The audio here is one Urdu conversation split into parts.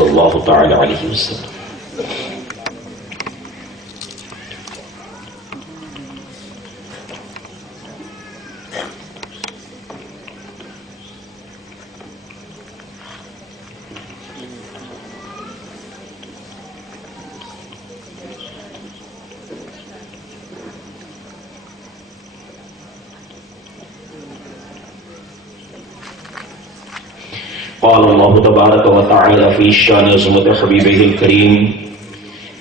صلی اللہ تعالی علیہ وسلم۔ قال الله تبارك وتعالى في شان عظمت حبيبه الكريم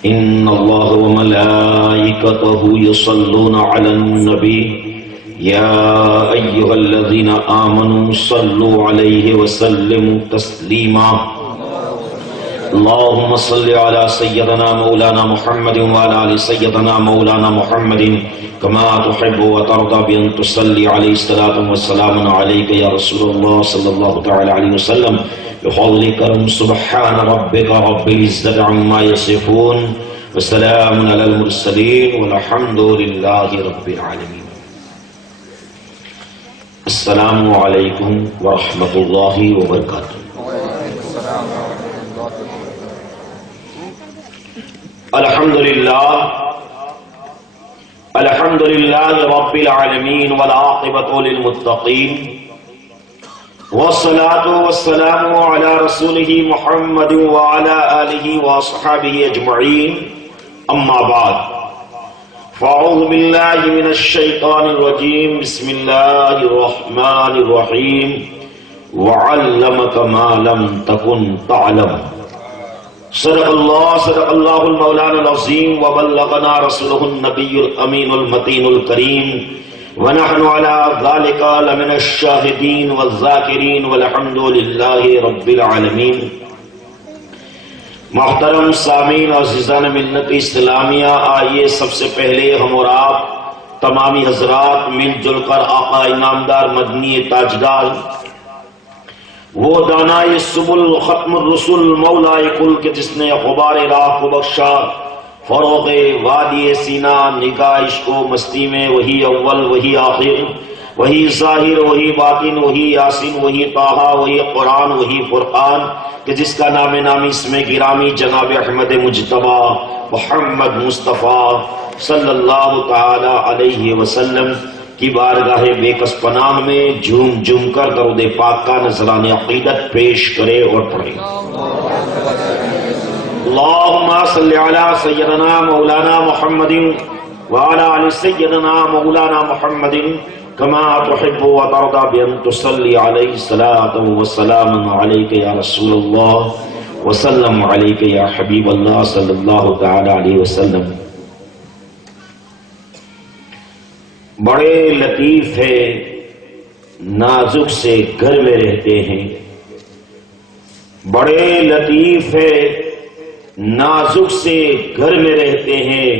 إن الله وملائكته يصلون على النبي يا أيها الذين آمنوا صلوا عليه وسلموا تسليما اللهم صل على سيدنا مولانا محمد وعلى آل سيدنا مولانا محمد كما تحب وترضى بأن تصلي عليه الصلاة والسلام عليك يا رسول الله صلى الله تعالى عليه وسلم بقول كرم سبحان ربك رب العزة عما يصفون وسلام على المرسلين والحمد لله رب العالمين۔ السلام علیکم ورحمۃ اللہ وبرکاتہ۔ الحمد للہ رب العالمین والعاقبۃ للمتقین والصلاة والسلام علی رسولہ محمد وعلی آلہ واصحابہ اجمعین، اما بعد فاعوذ باللہ من الشیطان الرجیم، بسم اللہ الرحمن الرحیم، وعلمک ما لم تکن تعلم۔ صدق اللہ المولانا العظیم وبلغنا رسولہ النبی الامین المتین الکریم، ونحن على ذلك لمن الشاہدین والذاکرین والحمد للہ رب العالمین۔ محترم سامعین اور عزیزان ملت اسلامیہ، آئیے سب سے پہلے ہم اور آپ تمامی حضرات مل جل کر آقا انعامدار مدنی تاجدار وہ دانائے سبل ختم الرسل مولائے کل کے جس نے غبار راہ کو بخشا، فروغ وادی سینہ نگاہ عشق و مستی میں وہی اول وہی آخر، وہی ظاہر وہی باطن، وہی یاسین وہی طٰہٰ، وہی قرآن وہی فرقان، کہ جس کا نام نامی اسم گرامی جناب احمد مجتبیٰ محمد مصطفیٰ صلی اللہ تعالی علیہ وسلم کی بارگاہ بے کس پناہ میں جھوم جھوم کر درود پاک کا نذران عقیدت پیش کرے اور پڑھے۔ اللہم صلی علی سیدنا مولانا محمد وعلی آل سیدنا مولانا محمد کما تحب وترضى بأن تصلی علیہ الصلاة والسلام علیک یا رسول اللہ وسلم علیک یا حبیب اللہ صلی اللہ تعالی علیہ وسلم۔ بڑے لطیف ہے نازک سے گھر میں رہتے ہیں، بڑے لطیف ہے نازک سے گھر میں رہتے ہیں،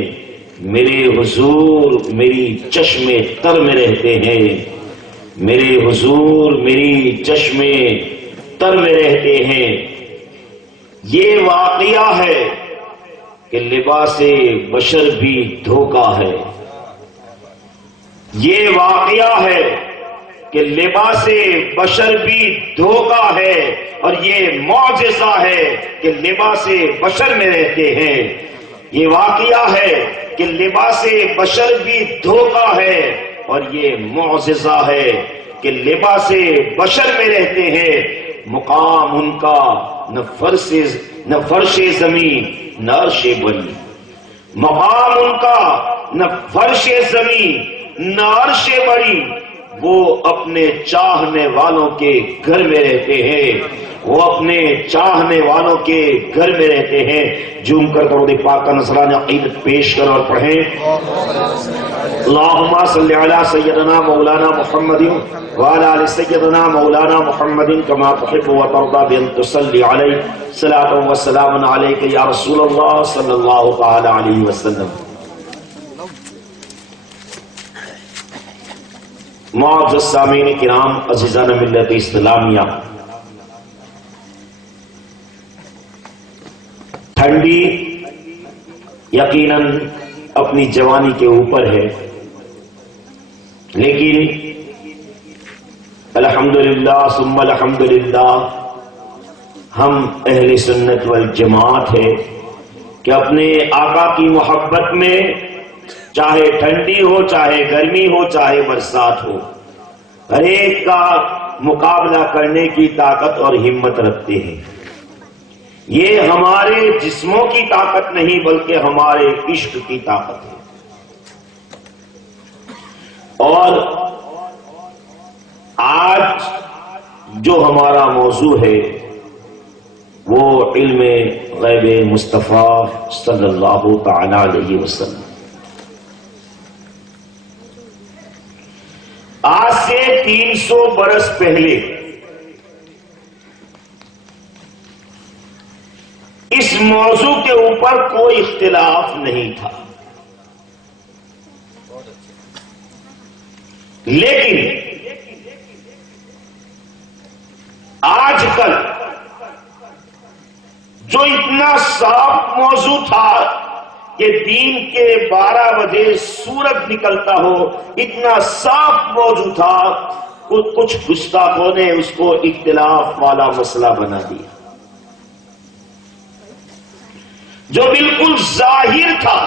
میرے حضور میری چشم تر میں رہتے ہیں، میرے حضور میری چشم تر میں رہتے ہیں۔ یہ واقعہ ہے کہ لباس بشر بھی دھوکہ ہے، یہ واقعہ ہے کہ لباس بشر بھی دھوکہ ہے، اور یہ معجزہ ہے کہ لباس بشر میں رہتے ہیں۔ یہ واقعہ ہے کہ لباس بشر بھی دھوکہ ہے، اور یہ معجزہ ہے کہ لباس بشر میں رہتے ہیں۔ مقام ان کا نہ فرش زمین نہ عرش بری، مقام ان کا نہ فرش زمین نہ عرش بری، وہ اپنے چاہنے والوں کے گھر میں رہتے ہیں، وہ اپنے چاہنے والوں کے گھر میں رہتے ہیں۔ جھوم کر درود پاک کا نذران عقیدت پیش کر اور پڑھیں۔ اللہم صلی علی سیدنا مولانا محمد وعلی آل سیدنا مولانا محمد کما تحب وترضى بأن تصلی علیہ الصلاة والسلام علیک یا رسول اللہ صلی اللہ تعالی علیہ وسلم۔ معزز سامعین کرام، عزیزان ملت اسلامیہ، ٹھنڈی یقیناً اپنی جوانی کے اوپر ہے، لیکن الحمدللہ ثم الحمدللہ ہم اہل سنت والجماعت ہے کہ اپنے آقا کی محبت میں چاہے ٹھنڈی ہو، چاہے گرمی ہو، چاہے برسات ہو، ہر ایک کا مقابلہ کرنے کی طاقت اور ہمت رکھتے ہیں۔ یہ ہمارے جسموں کی طاقت نہیں بلکہ ہمارے عشق کی طاقت ہے۔ اور آج جو ہمارا موضوع ہے وہ علم غیب مصطفیٰ صلی اللہ تعالی علیہ وسلم۔ آج سے 300 برس پہلے اس موضوع کے اوپر کوئی اختلاف نہیں تھا، لیکن آج کل جو اتنا صاف موضوع تھا کہ دین کے 12 بجے سورج نکلتا ہو، اتنا صاف موضوع تھا، کچھ گستاخوں نے اس کو اختلاف والا مسئلہ بنا دیا۔ جو بالکل ظاہر تھا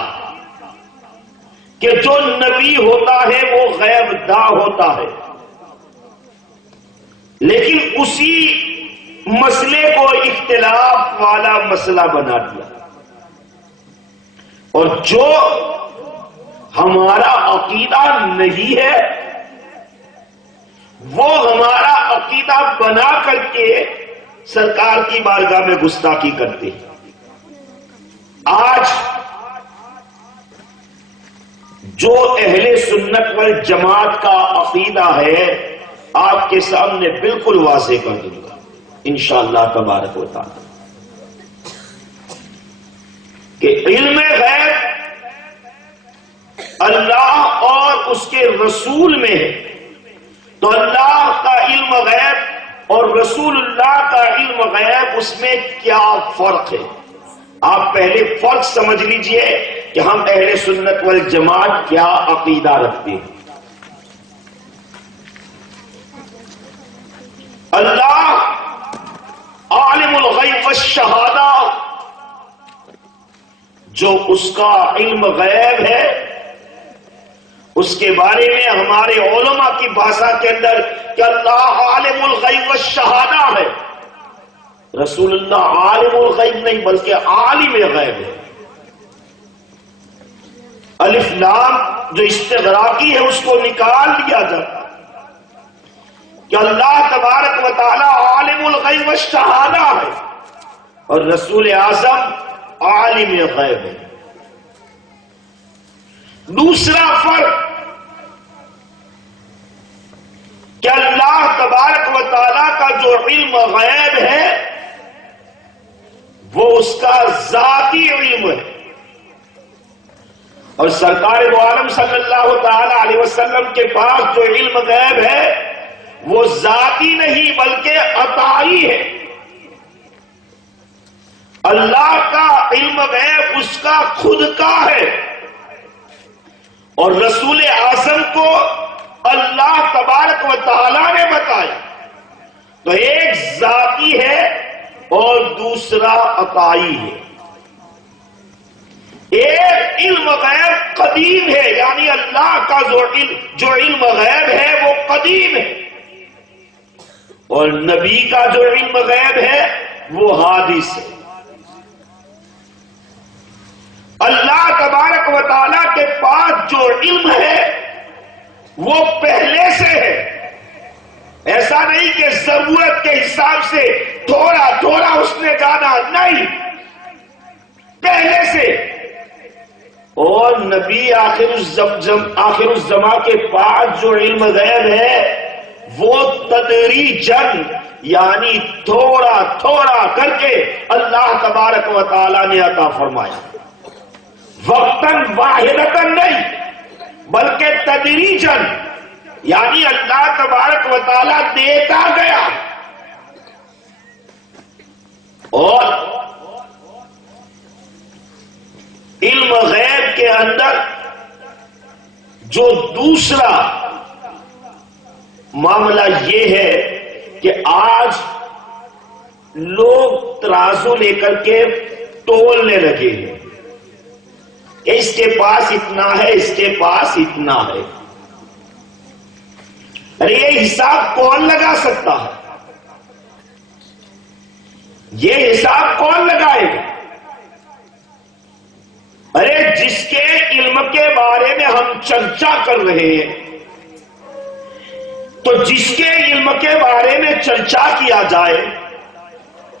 کہ جو نبی ہوتا ہے وہ غیب داں ہوتا ہے، لیکن اسی مسئلے کو اختلاف والا مسئلہ بنا دیا۔ اور جو ہمارا عقیدہ نہیں ہے وہ ہمارا عقیدہ بنا کر کے سرکار کی بارگاہ میں گستاخی کرتے ہیں۔ آج جو اہل سنت والجماعت کا عقیدہ ہے آپ کے سامنے بالکل واضح کر دوں گا انشاءاللہ تبارک و تعالی، کہ علم غیب اللہ اور اس کے رسول میں ہے، تو اللہ کا علم غیب اور رسول اللہ کا علم غیب اس میں کیا فرق ہے؟ آپ پہلے فرق سمجھ لیجئے کہ ہم اہل سنت والجماعت کیا عقیدہ رکھتے ہیں۔ اللہ عالم الغیب والشہادہ، جو اس کا علم غیب ہے اس کے بارے میں ہمارے علماء کی بھاشا کے اندر کہ اللہ عالم الغیب والشہادہ ہے، رسول اللہ عالم الغیب نہیں بلکہ عالم غیب ہے۔ الف لام جو استغراقی ہے اس کو نکال دیا جاتا کہ اللہ تبارک و تعالی عالم الغیب والشہادہ ہے اور رسول اعظم عالم غیب ہے۔ دوسرا فرق کہ اللہ تبارک و تعالی کا جو علم غیب ہے وہ اس کا ذاتی علم ہے، اور سرکار دو عالم صلی اللہ تعالی علیہ وسلم کے پاس جو علم غیب ہے وہ ذاتی نہیں بلکہ عطائی ہے۔ اللہ کا علم غیب اس کا خود کا ہے، اور رسول اعظم کو اللہ تبارک و تعالی نے بتایا، تو ایک ذاتی ہے اور دوسرا عطائی ہے۔ ایک علم غیب قدیم ہے، یعنی اللہ کا جو علم غیب ہے وہ قدیم ہے، اور نبی کا جو علم غیب ہے وہ حادث ہے۔ اللہ تبارک و تعالیٰ کے پاس جو علم ہے وہ پہلے سے ہے، ایسا نہیں کہ ضرورت کے حساب سے تھوڑا تھوڑا اس نے جانا، نہیں، پہلے سے۔ اور نبی آخر الزمان کے پاس جو علم غیب ہے وہ تدریجاً یعنی تھوڑا تھوڑا کر کے اللہ تبارک و تعالیٰ نے عطا فرمایا، وقتاً واحدتاً نہیں بلکہ تدریجاً، یعنی اللہ تبارک و تعالیٰ دیتا گیا۔ اور علم غیب کے اندر جو دوسرا معاملہ یہ ہے کہ آج لوگ ترازو لے کر کے تولنے لگے ہیں کہ اس کے پاس اتنا ہے، اس کے پاس اتنا ہے۔ ارے یہ حساب کون لگا سکتا ہے؟ یہ حساب کون لگائے گا؟ ارے جس کے علم کے بارے میں ہم چرچا کر رہے ہیں، تو جس کے علم کے بارے میں چرچا کیا جائے،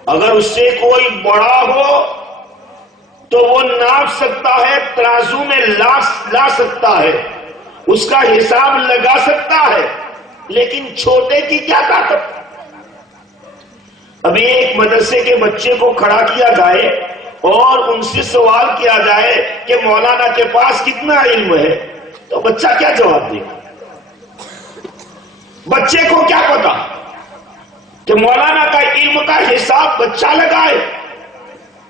اگر اس سے کوئی بڑا ہو تو وہ ناپ سکتا ہے، ترازو میں لا سکتا ہے، اس کا حساب لگا سکتا ہے، لیکن چھوٹے کی کیا طاقت؟ ابھی ایک مدرسے کے بچے کو کھڑا کیا جائے اور ان سے سوال کیا جائے کہ مولانا کے پاس کتنا علم ہے، تو بچہ کیا جواب دے گا؟ بچے کو کیا پتا کہ مولانا کا علم کا حساب بچہ لگائے؟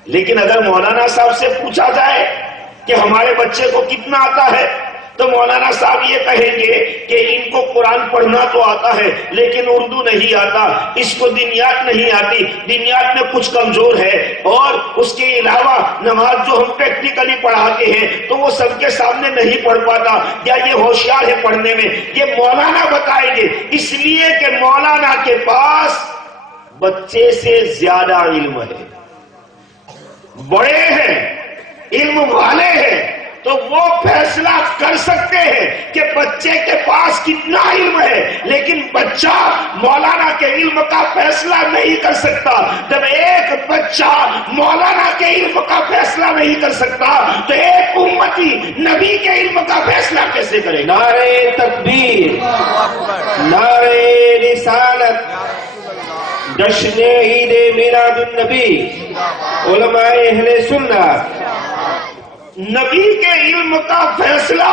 لیکن اگر مولانا صاحب سے پوچھا جائے کہ ہمارے بچے کو کتنا آتا ہے، تو مولانا صاحب یہ کہیں گے کہ ان کو قرآن پڑھنا تو آتا ہے لیکن اردو نہیں آتا، اس کو دنیات نہیں آتی، دنیات میں کچھ کمزور ہے، اور اس کے علاوہ نماز جو ہم پریکٹیکلی پڑھاتے ہیں تو وہ سب کے سامنے نہیں پڑھ پاتا، یا یہ ہوشیار ہے پڑھنے میں۔ یہ مولانا بتائیں گے، اس لیے کہ مولانا کے پاس بچے سے زیادہ علم ہے، بڑے ہیں، علم والے ہیں، تو وہ فیصلہ کر سکتے ہیں کہ بچے کے پاس کتنا علم ہے، لیکن بچہ مولانا کے علم کا فیصلہ نہیں کر سکتا۔ جب ایک بچہ مولانا کے علم کا فیصلہ نہیں کر سکتا تو ایک امتی نبی کے علم کا فیصلہ کیسے کرے؟ نعرہ تکبیر، نعرہ رسالت، جشن عید میلاد النبی، علماء اہل سنت۔ نبی کے علم کا فیصلہ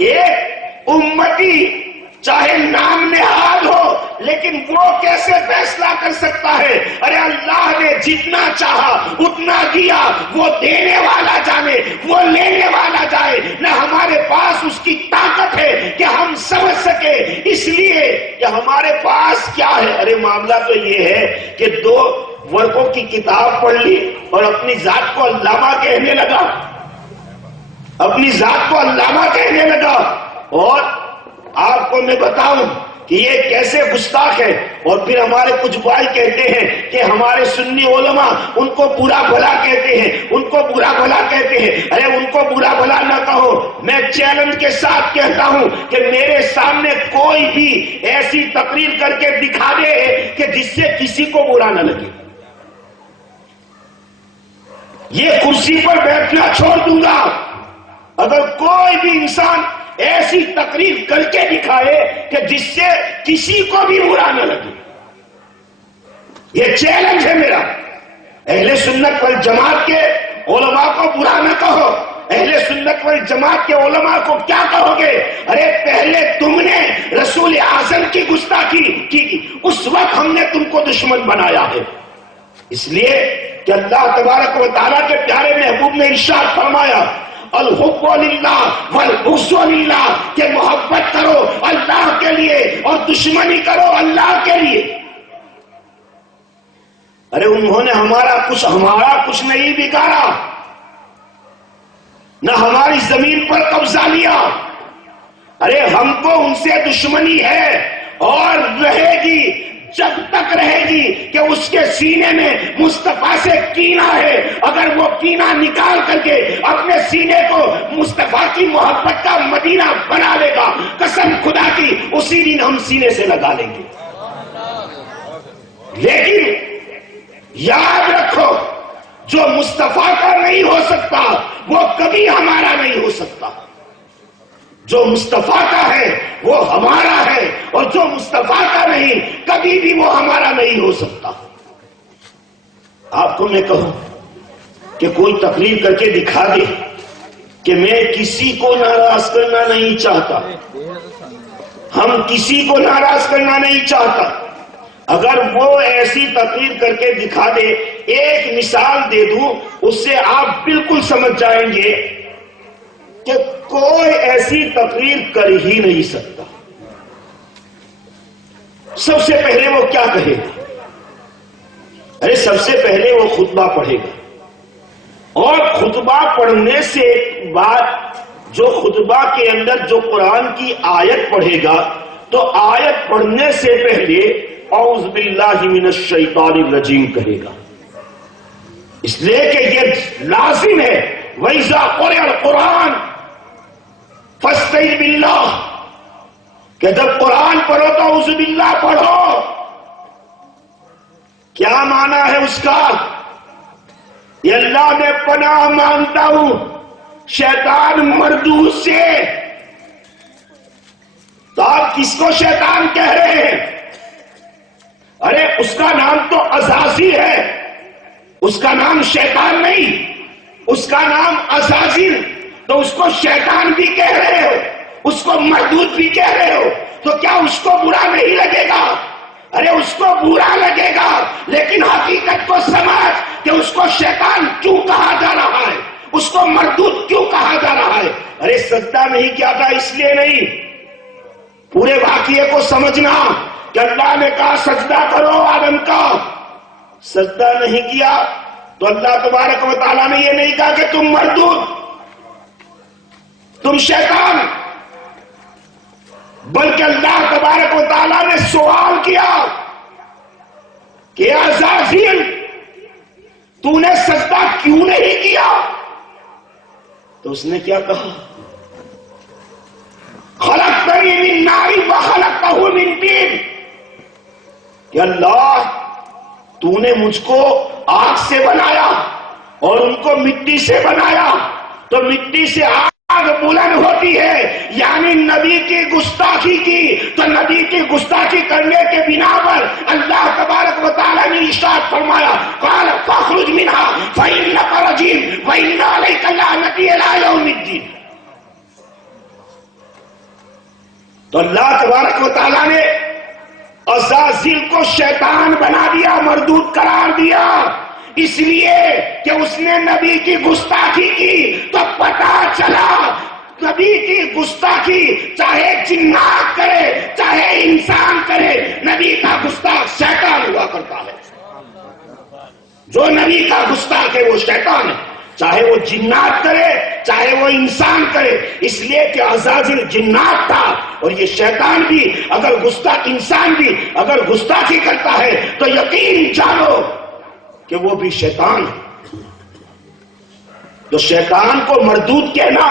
ایک امتی چاہے نام نہاد ہو لیکن وہ کیسے فیصلہ کر سکتا ہے؟ ارے اللہ نے جتنا چاہا اتنا دیا، وہ دینے والا جانے، وہ لینے والا جائے، نہ ہمارے پاس اس کی طاقت ہے کہ ہم سمجھ سکے، اس لیے کہ ہمارے پاس کیا ہے؟ ارے معاملہ تو یہ ہے کہ 2 ورقوں کی کتاب پڑھ لی اور اپنی ذات کو علامہ کہنے لگا، اپنی ذات کو علامہ کہنے لگا۔ اور آپ کو میں بتاؤں کہ یہ کیسے گستاخ ہے۔ اور پھر ہمارے کچھ بھائی کہتے ہیں کہ ہمارے سنی علماء ان کو برا بھلا کہتے ہیں، ان کو برا بھلا کہتے ہیں۔ ارے ان کو برا بھلا نہ کہو، میں چیلنج کے ساتھ کہتا ہوں کہ میرے سامنے کوئی بھی ایسی تقریر کر کے دکھا دے کہ جس سے کسی کو برا نہ لگے، یہ کرسی پر بیٹھنا چھوڑ دوں گا اگر کوئی بھی انسان ایسی تقریر کر کے دکھائے کہ جس سے کسی کو بھی برا نہ لگے۔ یہ چیلنج ہے میرا۔ اہل سنت والجماعت کے علماء کو برا نہ کہو، اہل سنت والجماعت کے علماء کو کیا کہو گے؟ ارے پہلے تم نے رسول اعظم کی گستاخی کی، اس وقت ہم نے تم کو دشمن بنایا ہے۔ اس لیے کہ اللہ تبارک و تعالیٰ کے پیارے محبوب نے ارشاد فرمایا، الحب للہ والبغض للہ، کہ محبت کرو اللہ کے لیے اور دشمنی کرو اللہ کے لیے۔ ارے انہوں نے ہمارا کچھ نہیں بگاڑا، نہ ہماری زمین پر قبضہ لیا۔ ارے ہم کو ان سے دشمنی ہے اور رہے گی جب تک رہے گی کہ اس کے سینے میں مصطفیٰ سے کینہ ہے۔ اگر وہ کینہ نکال کر کے اپنے سینے کو مصطفیٰ کی محبت کا مدینہ بنا لے گا، قسم خدا کی اسی دن ہم سینے سے لگا لیں گے۔ لیکن یاد رکھو، جو مصطفیٰ کا نہیں ہو سکتا وہ کبھی ہمارا نہیں ہو سکتا۔ جو مصطفیٰ کا ہے وہ ہمارا ہے، اور جو مصطفیٰ کا نہیں کبھی بھی وہ ہمارا نہیں ہو سکتا۔ آپ کو میں کہوں کہ کوئی تقریر کر کے دکھا دے کہ میں کسی کو ناراض کرنا نہیں چاہتا، ہم کسی کو ناراض کرنا نہیں چاہتا، اگر وہ ایسی تقریر کر کے دکھا دے، ایک مثال دے دوں، اس سے آپ بالکل سمجھ جائیں گے کہ کوئی ایسی تقریر کر ہی نہیں سکتا۔ سب سے پہلے وہ کیا کہے گا؟ ارے سب سے پہلے وہ خطبہ پڑھے گا، اور خطبہ پڑھنے سے ایک بات، جو خطبہ کے اندر جو قرآن کی آیت پڑھے گا تو آیت پڑھنے سے پہلے اعوذ باللہ من الشیطان الرجیم کہے گا، اس لیے کہ یہ لازم ہے وَإِذَا قُرِئَ الْقُرْآنُ فَاسْتَعِذْ بِاللَّهِ، کہ جب قرآن پڑھو تو اعوذ باللہ پڑھو۔ کیا معنی ہے اس کا؟ یہ اللہ میں پناہ مانگتا ہوں شیطان مردود سے۔ تو آپ کس کو شیطان کہہ رہے ہیں؟ ارے اس کا نام تو عزازیل ہے، اس کا نام شیطان نہیں، اس کا نام عزازیل، تو اس کو شیطان بھی کہہ رہے ہو، اس کو مردود بھی کہہ رہے ہو، تو کیا اس کو برا نہیں لگے گا؟ ارے اس کو برا لگے گا، لیکن حقیقت کو سمجھ کہ اس کو شیطان کیوں کہا جا رہا ہے، اس کو مردود کیوں کہا جا رہا ہے۔ ارے سجدہ نہیں کیا تھا اس لیے نہیں، پورے واقعے کو سمجھنا کہ اللہ نے کہا سجدہ کرو آدم کا، سجدہ نہیں کیا تو اللہ تبارک و تعالیٰ نے یہ نہیں کہا کہ تم مردود، تم شیطان، بلکہ اللہ تبارک و تعالیٰ نے سوال کیا کہ عزازیل تو نے سجدہ کیوں نہیں کیا؟ تو اس نے کیا کہا؟ خلقتنی من نار وخلقتہ من طین، کہ اللہ تو نے مجھ کو آگ سے بنایا اور ان کو مٹی سے بنایا، تو مٹی سے آگ بلند ہوتی ہے، یعنی نبی کی گستاخی کی، تو نبی کی گستاخی کرنے کے بنا پر اللہ تبارک و تعالیٰ نے ارشاد فرمایا قال فاخرج منها فإنك رجيم وإن عليك لعنتي إلى يوم الدين۔ تو اللہ تبارک و تعالیٰ نے عزازیل کو شیطان بنا دیا، مردود قرار دیا، اس لیے کہ اس نے نبی کی گستاخی کی، تو پتا چلا نبی کی گستاخی چاہے جنات کرے چاہے انسان کرے، نبی کا گستاخ شیطان ہوا کرتا ہے۔ جو نبی کا گستاخ ہے وہ شیطان ہے، چاہے وہ جنات کرے چاہے وہ انسان کرے، اس لیے کہ عزازیل جنات تھا، اور یہ شیطان بھی اگر گستاخ، انسان بھی اگر گستاخی کرتا ہے تو یقین جانو کہ وہ بھی شیطان ہے۔ تو شیطان کو مردود کہنا،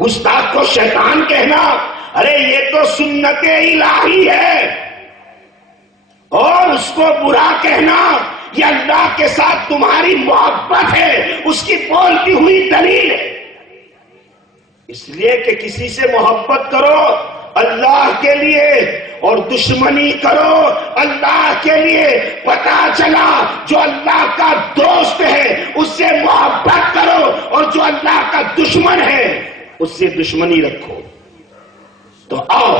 گستاخ کو شیطان کہنا، ارے یہ تو سنت الہی ہے، اور اس کو برا کہنا یہ اللہ کے ساتھ تمہاری محبت ہے، اس کی بولتی ہوئی دلیل ہے۔ اس لیے کہ کسی سے محبت کرو اللہ کے لیے اور دشمنی کرو اللہ کے لیے، پتا چلا جو اللہ کا دوست ہے اس سے محبت کرو، اور جو اللہ کا دشمن ہے اس سے دشمنی رکھو۔ تو آؤ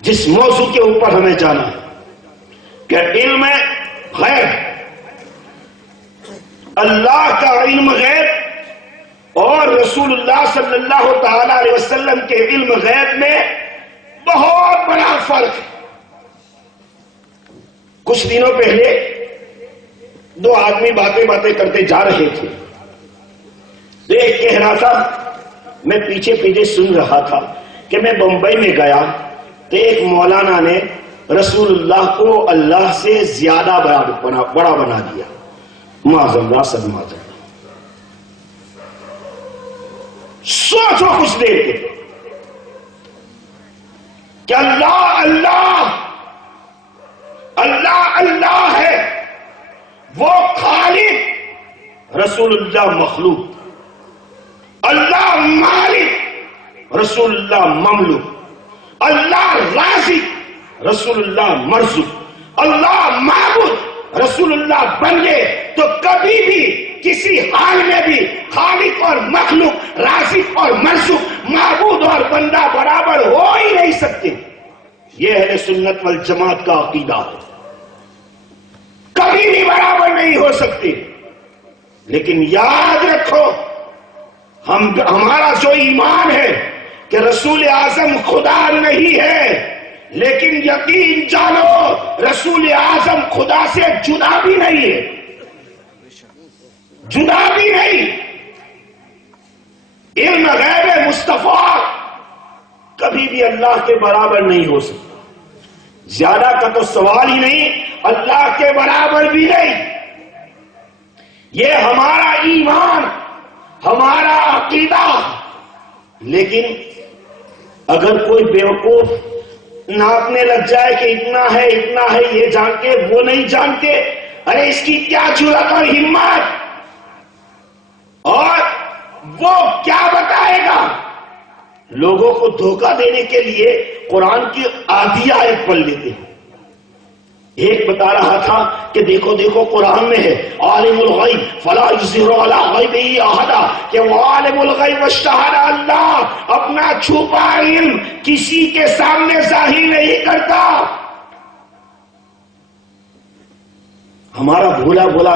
جس موضوع کے اوپر ہمیں جانا ہے کہ علم غیب، اللہ کا علم غیب اور رسول اللہ صلی اللہ تعالی علیہ وسلم کے علم غیب میں بہت بڑا فرق ہے۔ کچھ دنوں پہلے دو آدمی باتیں کرتے جا رہے تھے، ایک کہہ رہا تھا، میں پیچھے پیچھے سن رہا تھا کہ میں بمبئی میں گیا تو ایک مولانا نے رسول اللہ کو اللہ سے زیادہ بڑا بنا دیا، معاذ اللہ سب معاذ اللہ۔ سوچو کچھ دیر کے کہ اللہ اللہ اللہ اللہ ہے، وہ خالق، رسول اللہ مخلوق، اللہ مالک، رسول اللہ مملوک، اللہ رازق، رسول اللہ مرزوق، اللہ معبود، رسول اللہ بندے۔ تو کبھی بھی کسی حال میں بھی خالق اور مخلوق، رازق اور مرزوق، معبود اور بندہ برابر ہو ہی نہیں سکتے۔ یہ اہل سنت والجماعت کا عقیدہ ہے، کبھی بھی برابر نہیں ہو سکتے۔ لیکن یاد رکھو ہمارا جو ایمان ہے کہ رسول اعظم خدا نہیں ہے، لیکن یقین جانو رسول اعظم خدا سے جدا بھی نہیں ہے، جدا بھی نہیں۔ علم غیب مصطفیٰ کبھی بھی اللہ کے برابر نہیں ہو سکتا، زیادہ کا تو سوال ہی نہیں، اللہ کے برابر بھی نہیں۔ یہ ہمارا ایمان، ہمارا عقیدہ۔ لیکن اگر کوئی بیوقوف ناپنے لگ جائے کہ اتنا ہے یہ جان کے وہ نہیں جانتے، ارے اس کی کیا جرأت اور ہمت، اور وہ کیا بتائے گا؟ لوگوں کو دھوکہ دینے کے لیے قرآن کی آدھی آیت پڑھ لیتے ہیں۔ ایک بتا رہا تھا کہ دیکھو دیکھو قرآن میں ہے عالم الغیب فلا یظہر علی غیبہ احدا، کہ وہ عالم الغیب والشہادہ اللہ اپنا چھپا علم کسی کے سامنے ظاہر نہیں کرتا۔ ہمارا بھولا بھولا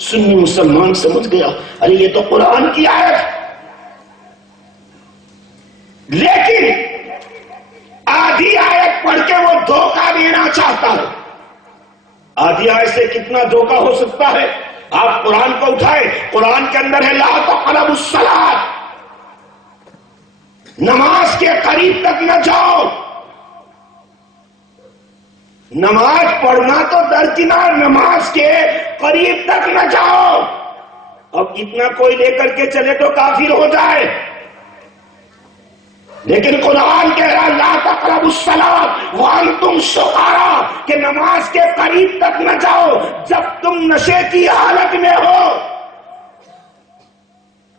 سنی مسلمان سمجھ گیا ارے یہ تو قرآن کی آیت ہے، لیکن آدھی آیت پڑھ کے وہ دھوکہ دینا چاہتا ہے۔ آدھی آیت سے کتنا دھوکہ ہو سکتا ہے؟ آپ قرآن کو اٹھائے، قرآن کے اندر ہے لا تقربوا الصلاۃ، نماز کے قریب تک نہ جاؤ۔ نماز پڑھنا تو درکنار، نماز کے قریب تک نہ جاؤ۔ اب اتنا کوئی لے کر کے چلے تو کافر ہو جائے، لیکن قرآن کہہ رہا لا تقربوا الصلاۃ وانتم سکارا، کہ نماز کے قریب تک نہ جاؤ جب تم نشے کی حالت میں ہو۔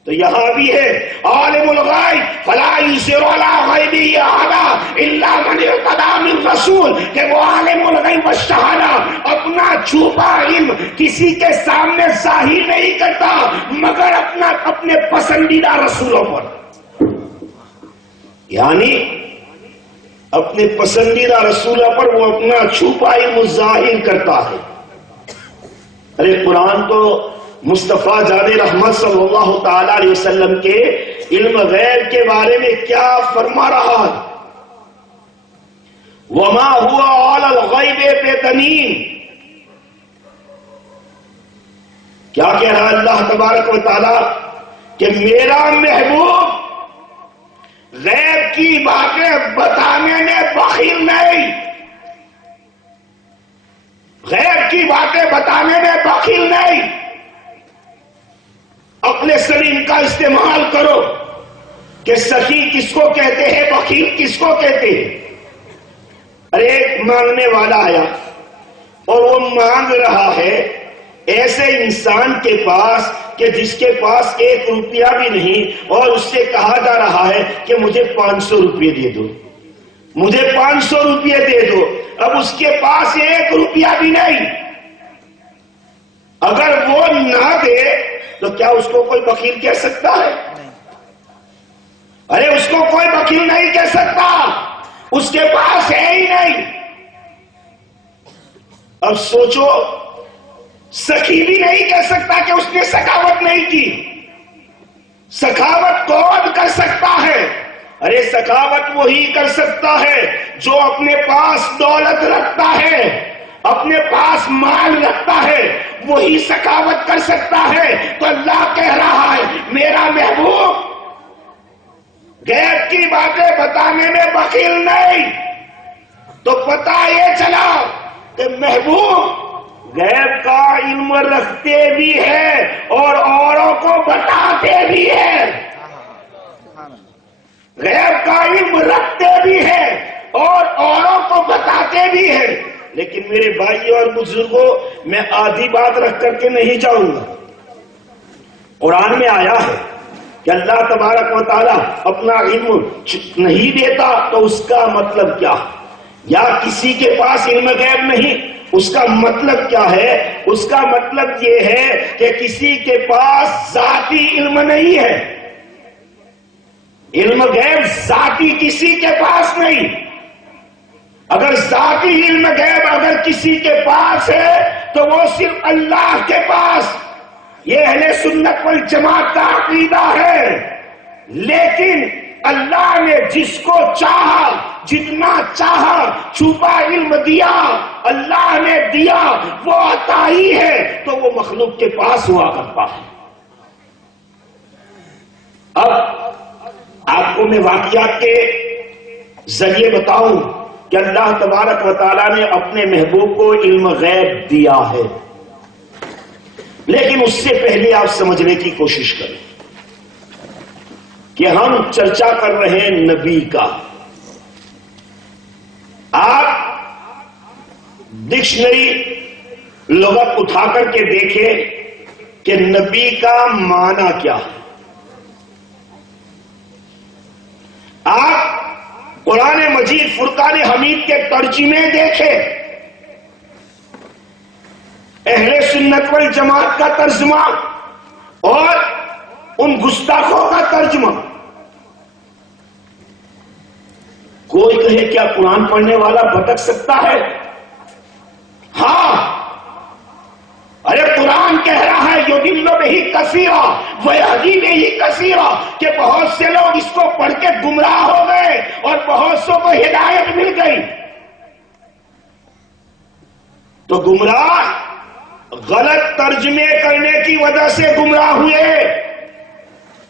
تو یہاں بھی ہے عالم الغیب فلا یظہر علی غیبہ احدا الا من ارتضی من رسول، کہ وہ عالم الغیب والشہادہ اپنا چھپا علم کسی کے سامنے ظاہر نہیں کرتا مگر اپنے پسندیدہ رسولوں پر، یعنی اپنے پسندیدہ رسولوں پر وہ اپنا چھپا علم ظاہر کرتا ہے۔ ارے قرآن تو مصطفیٰ جان رحمت صلی اللہ تعالی علیہ وسلم کے علم غیب کے بارے میں کیا فرما رہا ہے؟ وما هو علی الغیب بضنین، کیا کہہ رہا اللہ تبارک و تعالی کہ میرا محبوب غیب کی باتیں بتانے میں بخیل نہیں، غیب کی باتیں بتانے میں بخیل نہیں۔ اپنے سلیم کا استعمال کرو کہ سخی کس کو کہتے ہیں، بخیل کس کو کہتے ہیں۔ ارے ایک مانگنے والا آیا اور وہ مانگ رہا ہے ایسے انسان کے پاس کہ جس کے پاس 1 روپیہ بھی نہیں، اور اس سے کہا جا رہا ہے کہ مجھے 500 روپے دے دو، مجھے 500 روپے دے دو۔ اب اس کے پاس 1 روپیہ بھی نہیں، اگر وہ نہ دے تو کیا اس کو کوئی بخیل کہہ سکتا ہے؟ ارے اس کو کوئی بخیل نہیں کہہ سکتا، اس کے پاس ہے ہی نہیں۔ اب سوچو، سخی بھی نہیں کہہ سکتا کہ اس نے سخاوت نہیں کی۔ سخاوت کون کر سکتا ہے؟ ارے سخاوت وہی کر سکتا ہے جو اپنے پاس دولت رکھتا ہے، اپنے پاس مال رکھتا ہے، وہی سخاوت کر سکتا ہے۔ تو اللہ کہہ رہا ہے میرا محبوب غیب کی باتیں بتانے میں بخیل نہیں۔ تو پتہ یہ چلا کہ محبوب غیب کا علم رکھتے بھی ہے اور اوروں کو بتاتے بھی ہے، غیب کا علم رکھتے بھی ہے اور اوروں کو بتاتے بھی ہے۔ لیکن میرے بھائیوں اور بزرگوں، میں آدھی بات رکھ کر کے نہیں جاؤں گا۔ قرآن میں آیا ہے کہ اللہ تبارک و تعالی اپنا علم نہیں دیتا، تو اس کا مطلب کیا؟ یا کسی کے پاس علم غیب نہیں، اس کا مطلب کیا ہے؟ اس کا مطلب یہ ہے کہ کسی کے پاس ذاتی علم نہیں ہے۔ علم غیب ذاتی کسی کے پاس نہیں۔ اگر ذاتی علم غیب اگر کسی کے پاس ہے تو وہ صرف اللہ کے پاس، یہ اہل سنت والجماعت کا عقیدہ ہے۔ لیکن اللہ نے جس کو چاہا جتنا چاہا چھپا علم دیا، اللہ نے دیا، وہ عطا ہی ہے تو وہ مخلوق کے پاس ہوا کرتا ہے۔ اب آپ کو میں واقعات کے ذریعے بتاؤں کہ اللہ تبارک و تعالیٰ نے اپنے محبوب کو علم غیب دیا ہے، لیکن اس سے پہلے آپ سمجھنے کی کوشش کریں کہ ہم چرچا کر رہے ہیں نبی کا۔ آپ ڈکشنری لغت اٹھا کر کے دیکھیں کہ نبی کا معنی کیا ہے۔ آپ قرآن مجید فرقان حمید کے ترجمے دیکھیں، اہل سنت والجماعت کا ترجمہ اور ان گستاخوں کا ترجمہ۔ کوئی کہے کیا قرآن پڑھنے والا بھٹک سکتا ہے؟ ہاں، ارے قرآن کہہ رہا ہے یضل بہ کثیرا ویہدی بہ کثیرا، کہ بہت سے لوگ اس کو پڑھ کے گمراہ ہو گئے اور بہت سو کو ہدایت مل گئی۔ تو گمراہ غلط ترجمے کرنے کی وجہ سے گمراہ ہوئے،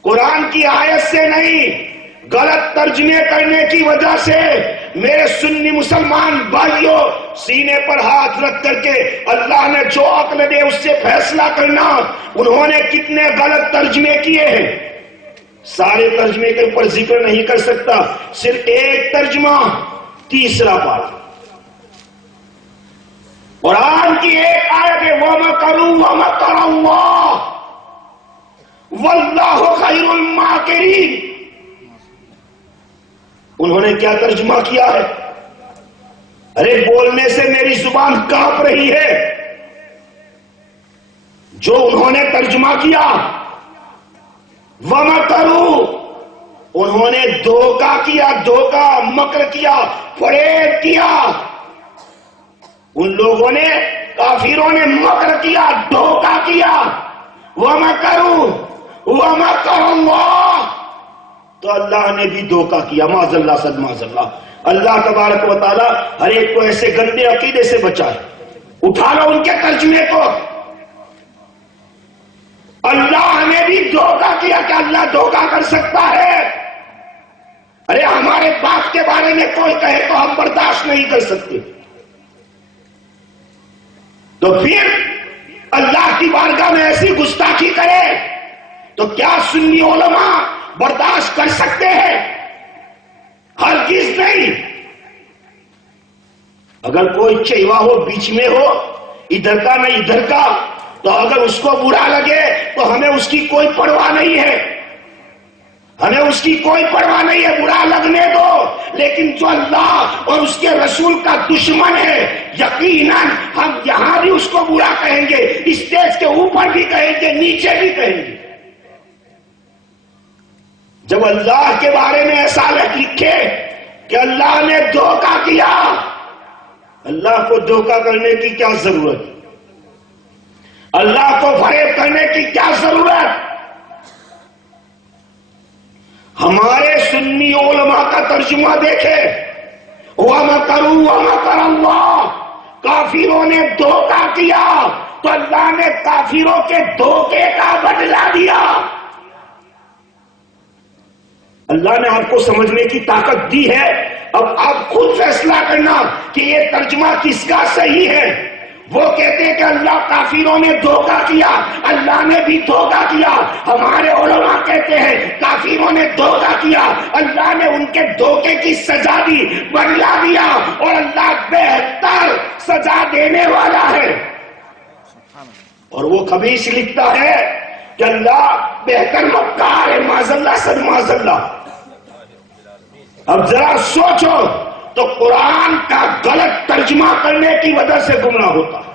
قرآن کی آیت سے نہیں، غلط ترجمے کرنے کی وجہ سے۔ میرے سنی مسلمان بھائیوں، سینے پر ہاتھ رکھ کر کے اللہ نے جو عقل دے اس سے فیصلہ کرنا، انہوں نے کتنے غلط ترجمے کیے ہیں۔ سارے ترجمے کے اوپر ذکر نہیں کر سکتا، صرف ایک ترجمہ، تیسرا پارہ قرآن کی ایک آیت ہے، وَمَكَرُوا وَمَكَرَ اللَّهُ وَاللَّهُ خَيْرُ الْمَاكِرِينَ۔ انہوں نے کیا ترجمہ کیا ہے؟ ارے بولنے سے میری زبان کانپ رہی ہے۔ جو انہوں نے ترجمہ کیا، وَمَكَرُوا، انہوں نے دھوکہ کیا، دھوکہ، مکر کیا، فریب کیا۔ ان لوگوں نے، کافروں نے مکر کیا، دھوکہ کیا۔ وَمَكَرُوا وَمَكَرَ اللَّهُ، تو اللہ نے بھی دھوکہ کیا، معاذ اللہ، صد معاذ اللہ۔ اللہ تبارک و تعالی ہر ایک کو ایسے گندے عقیدے سے بچائے۔ اٹھا لو ان کے ترجمے کو۔ اللہ نے بھی دھوکہ کیا کہ اللہ دھوکہ کر سکتا ہے؟ ارے ہمارے باپ کے بارے میں کوئی کہے تو ہم برداشت نہیں کر سکتے، تو پھر اللہ کی بارگاہ میں ایسی گستاخی کرے تو کیا سنی علماء برداشت کر سکتے ہیں؟ ہرگز نہیں۔ اگر کوئی چیوا ہو، بیچ میں ہو، ادھر کا نہ ادھر کا، تو اگر اس کو برا لگے تو ہمیں اس کی کوئی پرواہ نہیں ہے، ہمیں اس کی کوئی پرواہ نہیں ہے، برا لگنے دو۔ لیکن جو اللہ اور اس کے رسول کا دشمن ہے، یقیناً ہم یہاں بھی اس کو برا کہیں گے، اسٹیج کے اوپر بھی کہیں گے، نیچے بھی کہیں گے۔ جب اللہ کے بارے میں ایسا لکھے کہ اللہ نے دھوکہ کیا، اللہ کو دھوکہ کرنے کی کیا ضرورت؟ اللہ کو فریب کرنے کی کیا ضرورت؟ ہمارے سنی علماء کا ترجمہ دیکھے، وَمَكَرُوا وَمَكَرَ اللَّهُ، کافروں نے دھوکہ کیا تو اللہ نے کافروں کے دھوکے کا بدلہ دیا۔ اللہ نے آپ کو سمجھنے کی طاقت دی ہے، اب آپ خود فیصلہ کرنا کہ یہ ترجمہ کس کا صحیح ہے۔ وہ کہتے ہیں کہ اللہ کافروں نے دھوکہ کیا، اللہ نے بھی دھوکہ کیا۔ ہمارے علماء کہتے ہیں کافروں نے دھوکہ کیا، اللہ نے ان کے دھوکے کی سزا دی، بدلہ دیا، اور اللہ بہتر سزا دینے والا ہے۔ اور وہ خبیث لکھتا ہے کہ اللہ بہتر مکار ہے، معاذ اللہ، صد معاذ اللہ۔ اب ذرا سوچو تو قرآن کا غلط ترجمہ کرنے کی وجہ سے گمراہ ہوتا ہے۔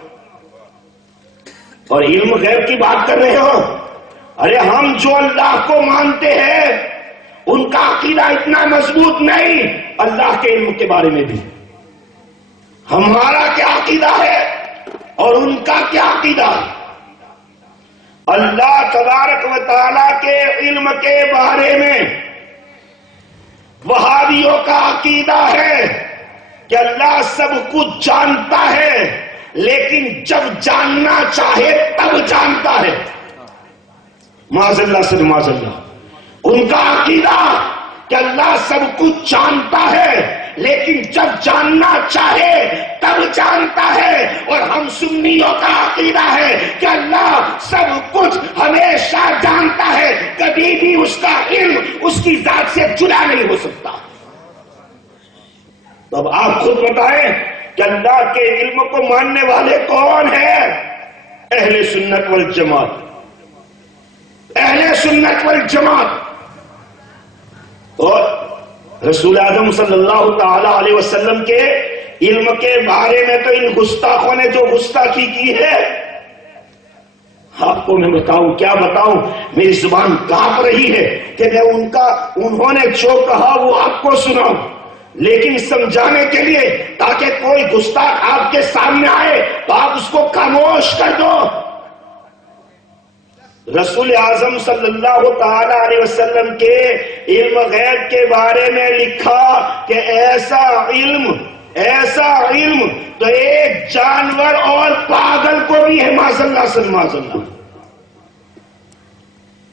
اور علم غیب کی بات کر رہے ہو، ارے ہم جو اللہ کو مانتے ہیں ان کا عقیدہ اتنا مضبوط نہیں، اللہ کے علم کے بارے میں بھی ہمارا کیا عقیدہ ہے اور ان کا کیا عقیدہ ہے۔ اللہ تبارک و تعالیٰ کے علم کے بارے میں وہابیوں کا عقیدہ ہے کہ اللہ سب کچھ جانتا ہے لیکن جب جاننا چاہے تب جانتا ہے. معاذ اللہ سے معاذ اللہ. ان کا عقیدہ کہ اللہ سب کچھ جانتا ہے لیکن جب جاننا چاہے تب جانتا ہے. اور ہم سنیوں کا عقیدہ ہے کہ اللہ سب کچھ ہمیشہ جانتا ہے, کبھی بھی اس کا علم اس کی ذات سے جدا نہیں ہو سکتا. تو اب آپ خود بتائیں کہ اللہ کے علم کو ماننے والے کون ہیں؟ اہل سنت والجماعت. اہل سنت والجماعت. اور رسول اعظم صلی اللہ تعالی علیہ وسلم کے علم کے بارے میں تو ان گستاخوں نے جو گستاخی کی ہے, آپ کو میں بتاؤں کیا بتاؤں, میری زبان کانپ رہی ہے کہ میں انہوں نے جو کہا وہ آپ کو سناؤں, لیکن سمجھانے کے لیے تاکہ کوئی گستاخ آپ کے سامنے آئے تو آپ اس کو خاموش کر دو. رسول اعظم صلی اللہ تعالی علیہ وسلم کے علم غیب کے بارے میں لکھا کہ ایسا علم تو ایک جانور اور پاگل کو بھی ہے. معاذ اللہ سے معاذ اللہ.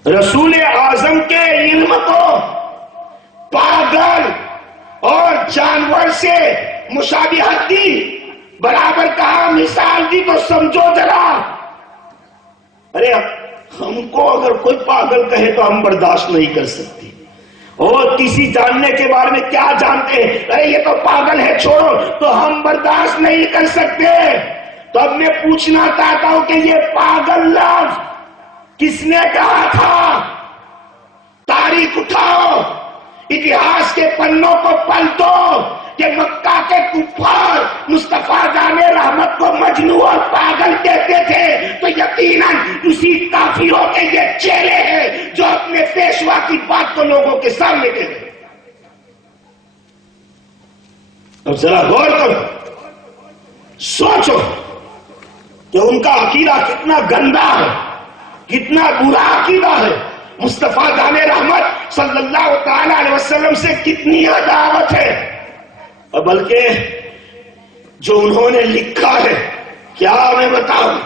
رسول اعظم کے علم کو پاگل اور جانور سے مشابہت دی, برابر کہا, مثال دی تو سمجھو ذرا. ارے ہم کو اگر کوئی پاگل کہے تو ہم برداشت نہیں کر سکتے, اور کسی جاننے کے بارے میں کیا جانتے ہیں, ارے یہ تو پاگل ہے چھوڑو, تو ہم برداشت نہیں کر سکتے. تو اب میں پوچھنا چاہتا ہوں کہ یہ پاگل لفظ کس نے کہا تھا؟ تاریخ اٹھاؤ, اتہاس کے پنوں کو پلٹو کہ مکہ کے کفار مصطفیٰ جان رحمت کو مجنون اور پاگل کہتے تھے, تو یقیناً اسی کافروں کے یہ چیلے ہیں جو اپنے پیشوا کی بات کو لوگوں کے سامنے کہتے ہیں. اب ذرا غور کرو, سوچو کہ ان کا عقیدہ کتنا گندا ہے, کتنا برا عقیدہ ہے. مصطفیٰ جان رحمت صلی اللہ تعالی علیہ وسلم سے کتنی عداوت ہے. اور بلکہ جو انہوں نے لکھا ہے, کیا میں بتاؤں,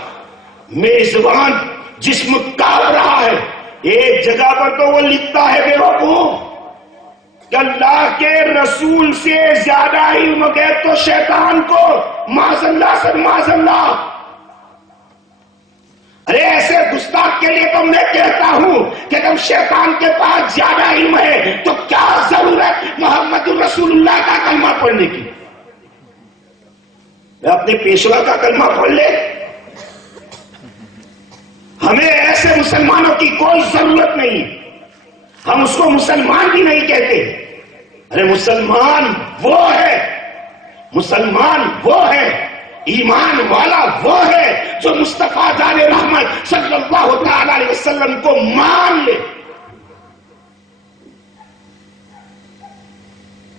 میری زبان جسم کانپ رہا ہے. ایک جگہ پر تو وہ لکھتا ہے بے وقوف کہ اللہ کے رسول سے زیادہ علم غیب تو شیطان کو. معاذ اللہ سے معاذ اللہ. ارے ایسے گستاخ کے لیے تو میں کہتا ہوں کہ جب شیطان کے پاس زیادہ علم ہے تو کیا ضرورت محمد رسول اللہ کا کلمہ پڑھنے کی؟ اپنے پیشوا کا کلمہ پڑھ لے. ہمیں ایسے مسلمانوں کی کوئی ضرورت نہیں, ہم اس کو مسلمان بھی نہیں کہتے. ارے مسلمان وہ ہے, ایمان والا وہ ہے جو مصطفیٰ جان رحمت صلی اللہ تعالی علیہ وسلم کو مان لے.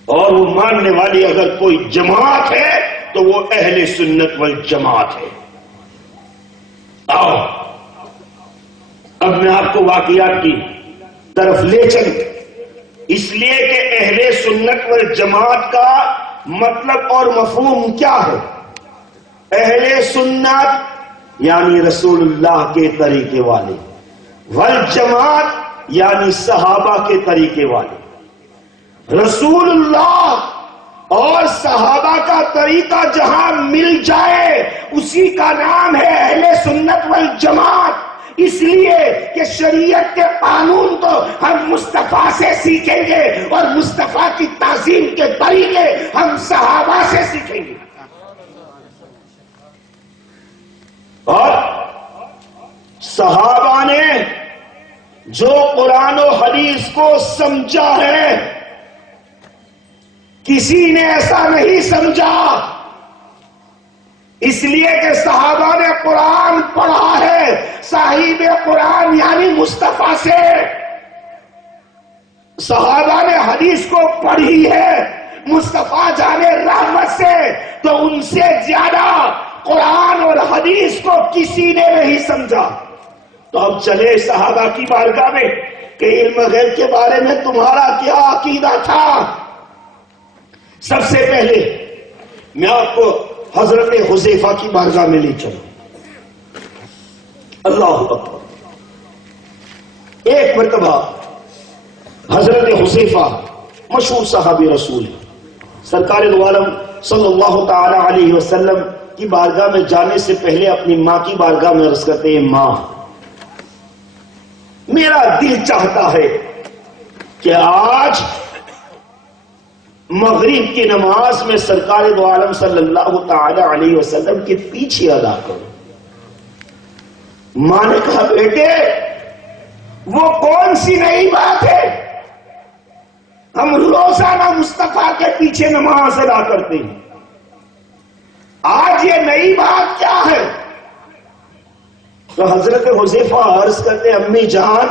اور وہ ماننے والی اگر کوئی جماعت ہے تو وہ اہل سنت والجماعت ہے. آؤ اب میں آپ کو واقعات کی طرف لے چلوں, اس لیے کہ اہل سنت والجماعت کا مطلب اور مفہوم کیا ہے. اہل سنت یعنی رسول اللہ کے طریقے والے, والجماعت یعنی صحابہ کے طریقے والے. رسول اللہ اور صحابہ کا طریقہ جہاں مل جائے اسی کا نام ہے اہل سنت والجماعت. اس لیے کہ شریعت کے قانون تو ہم مصطفیٰ سے سیکھیں گے اور مصطفیٰ کی تعظیم کے طریقے ہم صحابہ سے سیکھیں گے. اور صحابہ نے جو قرآن و حدیث کو سمجھا ہے کسی نے ایسا نہیں سمجھا, اس لیے کہ صحابہ نے قرآن پڑھا ہے صاحب قرآن یعنی مصطفیٰ سے. صحابہ نے حدیث کو پڑھی ہے مصطفیٰ جان رحمت سے, تو ان سے زیادہ قرآن اور حدیث کو کسی نے نہیں سمجھا. تو اب چلے صحابہ کی بارگاہ میں کہ علم غیب کے بارے میں تمہارا کیا عقیدہ تھا؟ سب سے پہلے میں آپ کو حضرت حذیفہ کی بارگاہ میں لے چلوں. اللہ اکبر. ایک مرتبہ حضرت حذیفہ مشہور صحابی رسول سرکار دو عالم صلی اللہ تعالی علیہ وسلم کی بارگاہ میں جانے سے پہلے اپنی ماں کی بارگاہ میں عرض کرتے ہیں، ماں میرا دل چاہتا ہے کہ آج مغرب کی نماز میں سرکار دو عالم صلی اللہ تعالی علیہ وسلم کے پیچھے ادا کروں. ماں نے کہا، بیٹے وہ کون سی نئی بات ہے؟ ہم روزانہ مصطفیٰ کے پیچھے نماز ادا کرتے ہیں، آج یہ نئی بات کیا ہے؟ تو حضرت حذیفہ عرض کرتے، امی جان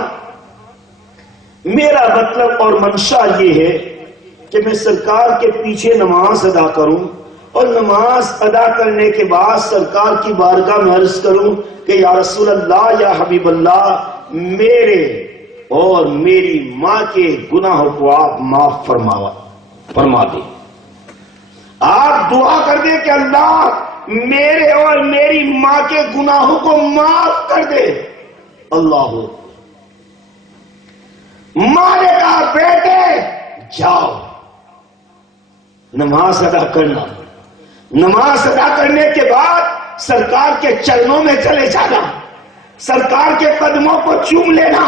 میرا مطلب اور منشا یہ ہے کہ میں سرکار کے پیچھے نماز ادا کروں اور نماز ادا کرنے کے بعد سرکار کی بارگاہ میں عرض کروں کہ یا رسول اللہ، یا حبیب اللہ، میرے اور میری ماں کے گناہوں کو آپ معاف فرما دیں. آپ دعا کر دیں کہ اللہ میرے اور میری ماں کے گناہوں کو معاف کر دے. اللہ. ماں نے کہا، بیٹے جاؤ نماز ادا کرنا. نماز ادا کرنے کے بعد سرکار کے چرنوں میں چلے جانا، سرکار کے قدموں کو چوم لینا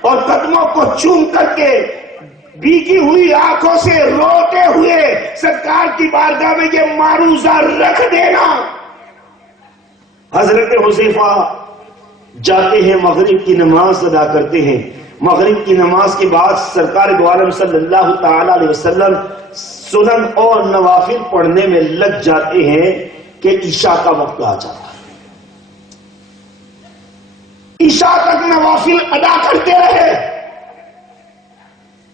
اور قدموں کو چوم کر کے بھیگی ہوئی آنکھوں سے روتے ہوئے سرکار کی بارگاہ میں یہ معروضہ رکھ دینا. حضرت حذیفہ جاتے ہیں، مغرب کی نماز ادا کرتے ہیں. مغرب کی نماز کے بعد سرکار دو عالم صلی اللہ تعالی علیہ وسلم سنن اور نوافل پڑھنے میں لگ جاتے ہیں کہ عشاء کا وقت آ جاتا ہے. عشاء تک نوافل ادا کرتے رہے.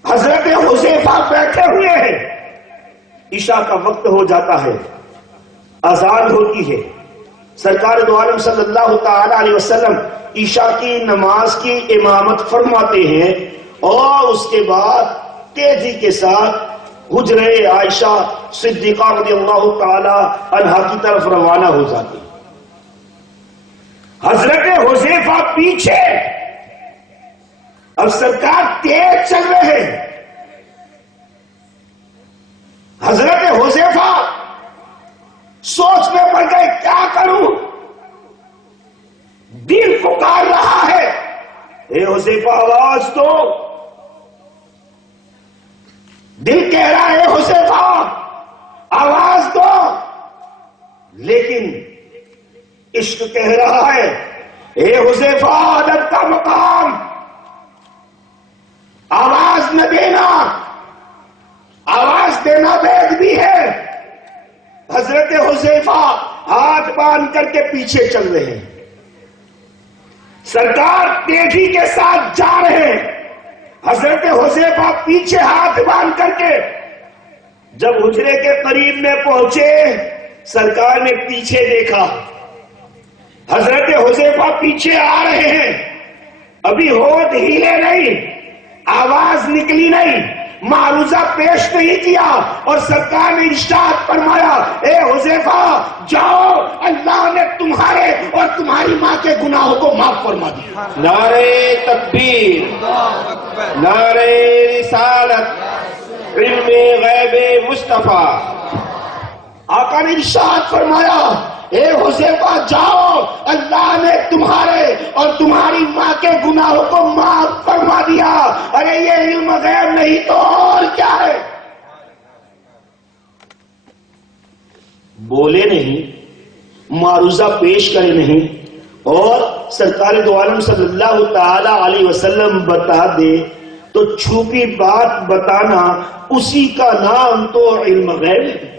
حضرت حذیفہ بیٹھے ہوئے ہیں. عشاء کا وقت ہو جاتا ہے، اذان ہوتی ہے. سرکار دو عالم صلی اللہ تعالی علیہ وسلم عشاء کی نماز کی امامت فرماتے ہیں اور اس کے بعد تیزی کے ساتھ حجرہ عائشہ صدیقہ رضی اللہ تعالی عنہا کی طرف روانہ ہو جاتے ہیں. حضرت حذیفہ پیچھے، اب سرکار تیز چل رہے ہیں. حضرت حذیفہ سوچ میں پڑ گئے، کیا کروں؟ دل پکار رہا ہے، اے حذیفہ آواز دو. دل کہہ رہا ہے حذیفہ آواز دو، لیکن عشق کہہ رہا ہے اے حذیفہ ادب کا مقام، آواز نہ دینا. آواز دینا بیگ بھی ہے. حضرت حذیفہ ہاتھ باندھ کر کے پیچھے چل رہے ہیں. سرکار تیزی کے ساتھ جا رہے ہیں. حضرت حذیفہ پیچھے ہاتھ باندھ کر کے جب حجرے کے قریب میں پہنچے، سرکار نے پیچھے دیکھا. حضرت حذیفہ پیچھے آ رہے ہیں، ابھی ہونٹ ہلے نہیں، آواز نکلی نہیں، معروضہ پیش نہیں کیا اور سرکار نے ارشاد فرمایا، اے حذیفہ جاؤ، اللہ نے تمہارے اور تمہاری ماں کے گناہوں کو معاف فرما دیا. نعرہ تکبیر، نعرہ رسالت، علم غیب مصطفیٰ. آقا نے ارشاد فرمایا، اے حذیفہ جاؤ، اللہ نے تمہارے اور تمہاری ماں کے گناہوں کو معاف فرما دیا. ارے یہ علم غیب نہیں تو اور کیا ہے؟ بولے نہیں، معروضہ پیش کرے نہیں اور سرکار دو عالم صلی اللہ تعالی علیہ وسلم بتا دے تو چھپی بات بتانا اسی کا نام تو علم غیب ہے.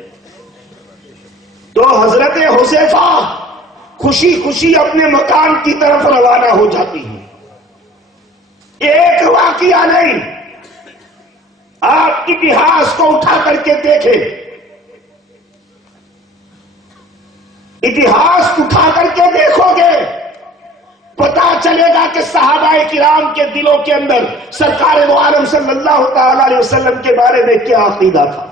تو حضرت حذیفہ خوشی خوشی اپنے مکان کی طرف روانہ ہو جاتی ہیں. ایک واقعہ نہیں، آپ اتہاس کو اٹھا کر کے دیکھیں. اتہاس اٹھا کر کے دیکھو گے پتا چلے گا کہ صحابہ کرام کے دلوں کے اندر سرکار دو عالم صلی اللہ تعالی علیہ وسلم کے بارے میں کیا عقیدہ تھا۔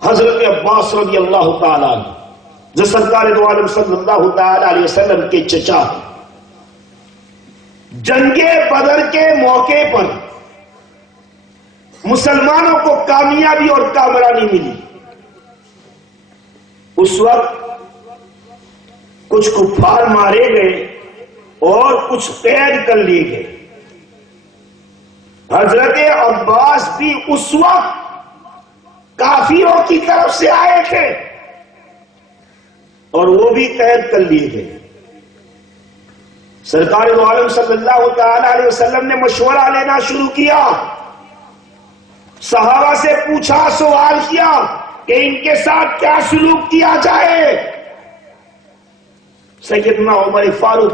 حضرت عباس رضی اللہ تعالی عنہ جو سرکار دو عالم صلی اللہ تعالی علیہ وسلم کے چچا، جنگ بدر کے موقع پر مسلمانوں کو کامیابی اور کامرانی ملی۔ اس وقت کچھ کفار مارے گئے اور کچھ قید کر لیے گئے۔ حضرت عباس بھی اس وقت کافروں کی طرف سے آئے تھے اور وہ بھی قید کر لیے گئے۔ سرکار دو عالم صلی اللہ تعالی علیہ وسلم نے مشورہ لینا شروع کیا، صحابہ سے پوچھا، سوال کیا کہ ان کے ساتھ کیا سلوک کیا جائے۔ سیدنا عمر فاروق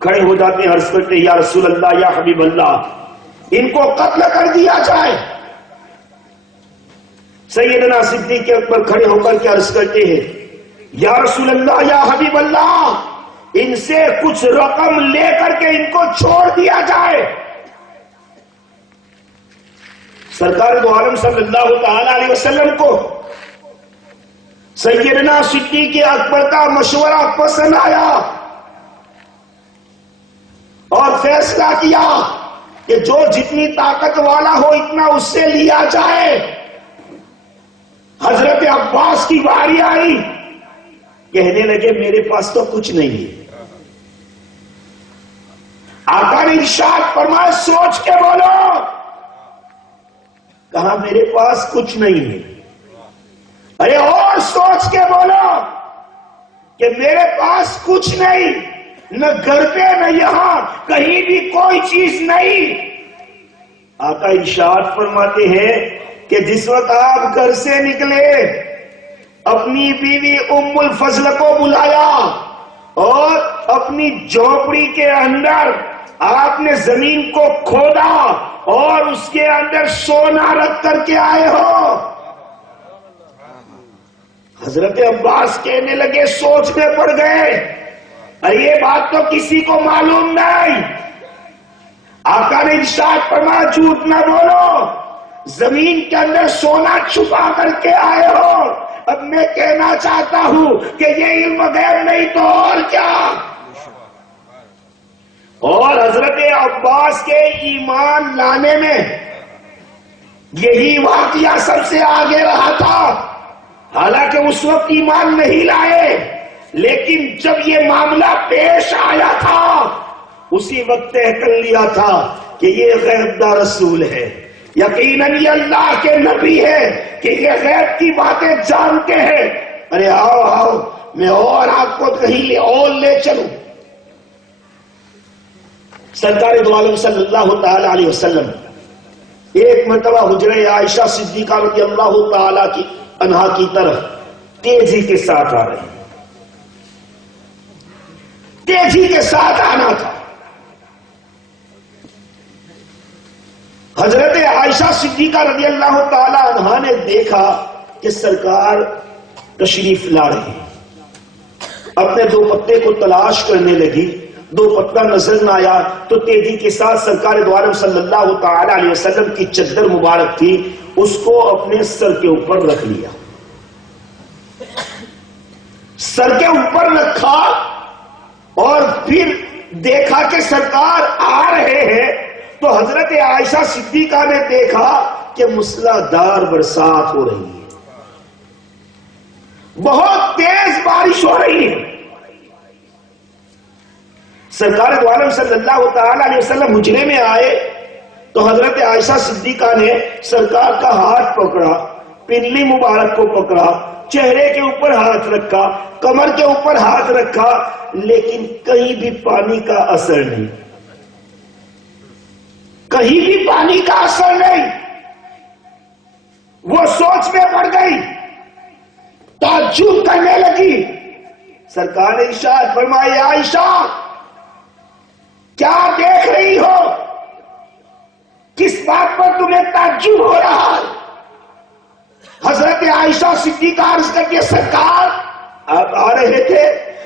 کھڑے ہو جاتے ہیں، عرض کرتے ہیں یا رسول اللہ، یا حبیب اللہ، ان کو قتل کر دیا جائے۔ سیدنا صدیق اکبر کھڑے ہو کر کے عرض کرتے ہیں یا رسول اللہ، یا حبیب اللہ، ان سے کچھ رقم لے کر کے ان کو چھوڑ دیا جائے۔ سرکار دو عالم صلی اللہ تعالی علیہ وسلم کو سیدنا صدیق اکبر کا مشورہ پسند آیا اور فیصلہ کیا کہ جو جتنی طاقت والا ہو اتنا اس سے لیا جائے۔ حضرت عباس کی باری آئی، کہنے لگے میرے پاس تو کچھ نہیں ہے۔ آقا نے ارشاد فرمایا سوچ کے بولو۔ کہا میرے پاس کچھ نہیں ہے۔ ارے اور سوچ کے بولو کہ میرے پاس کچھ نہیں، نہ گھر پہ نہ یہاں، کہیں بھی کوئی چیز نہیں۔ آقا ارشاد فرماتے ہیں کہ جس وقت آپ گھر سے نکلے اپنی بیوی ام الفضل کو بلایا اور اپنی جھوپڑی کے اندر آپ نے زمین کو کھودا اور اس کے اندر سونا رکھ کر کے آئے ہو۔ حضرت عباس کہنے لگے سوچ میں پڑ گئے، ارے یہ بات تو کسی کو معلوم نہیں۔ آقا نے ارشاد فرمایا جھوٹ نہ بولو، زمین کے اندر سونا چھپا کر کے آئے ہو۔ اب میں کہنا چاہتا ہوں کہ یہ علم غیب نہیں تو اور کیا۔ اور حضرت عباس کے ایمان لانے میں یہی واقعہ سب سے آگے رہا تھا۔ حالانکہ اس وقت ایمان نہیں لائے، لیکن جب یہ معاملہ پیش آیا تھا اسی وقت طے کر لیا تھا کہ یہ غیب دا رسول ہے، یقیناً یہ اللہ کے نبی ہے کہ یہ غیب کی باتیں جانتے ہیں۔ ارے آؤ آؤ میں اور آپ کو کہیں اور لے چلوں۔ سرکار دو عالم صلی اللہ تعالی علیہ وسلم ایک مرتبہ حجرہ عائشہ صدیقہ رضی اللہ تعالی عنہا کی طرف تیزی کے ساتھ آ رہے ہیں، تیزی کے ساتھ آنا تھا۔ حضرت عائشہ صدیقہ رضی اللہ تعالی عنہا نے دیکھا کہ سرکار تشریف لا رہے ہیں، اپنے دو پتے کو تلاش کرنے لگی، دو پتہ نظر نہ آیا تو تیزی کے ساتھ سرکار دو عالم صلی اللہ تعالی علیہ وسلم کی چادر مبارک تھی اس کو اپنے سر کے اوپر رکھ لیا، سر کے اوپر رکھا اور پھر دیکھا کہ سرکار آ رہے ہیں تو حضرت عائشہ صدیقہ نے دیکھا کہ موسلادھار برسات ہو رہی ہے، بہت تیز بارش ہو رہی ہے۔ سرکار دو عالم صلی اللہ تعالی علیہ وسلم حجرے میں آئے تو حضرت عائشہ صدیقہ نے سرکار کا ہاتھ پکڑا، پنڈلی مبارک کو پکڑا، چہرے کے اوپر ہاتھ رکھا، کمر کے اوپر ہاتھ رکھا، لیکن کہیں بھی پانی کا اثر نہیں، کہیں بھی پانی کا اثر نہیں۔ وہ سوچ میں پڑ گئی، تعجب کرنے لگی۔ سرکار نے ارشاد فرمایا عائشہ کیا دیکھ رہی ہو، کس بات پر تمہیں تعجب ہو رہا ہے؟ حضرت عائشہ صدیقہ عرض کرتی ہے سرکار آپ آ رہے تھے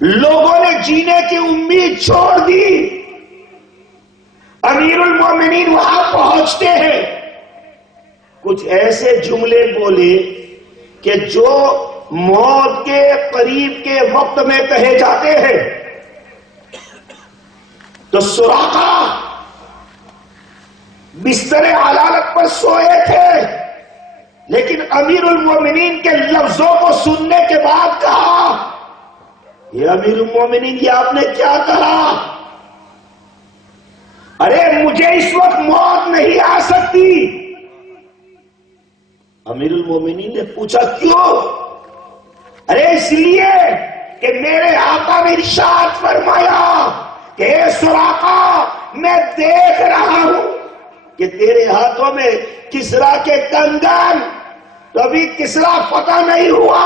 لوگوں نے جینے کی امید چھوڑ دی. امیر المومنین وہاں پہنچتے ہیں، کچھ ایسے جملے بولے کہ جو موت کے قریب کے وقت میں کہے جاتے ہیں. تو سراقہ بستر علالت پر سوئے تھے، لیکن امیر المومنین کے لفظوں کو سننے کے بعد کہا، یہ امیر المومنین یہ آپ نے کیا کہا؟ ارے مجھے اس وقت موت نہیں آ سکتی. امیر المومنین نے پوچھا کیوں؟ ارے اس لیے کہ میرے آقا نے ارشاد فرمایا کہ اے سراقہ، میں دیکھ رہا ہوں کہ تیرے ہاتھوں میں کسرا کے کنگن، تو ابھی کسرا فتح نہیں ہوا،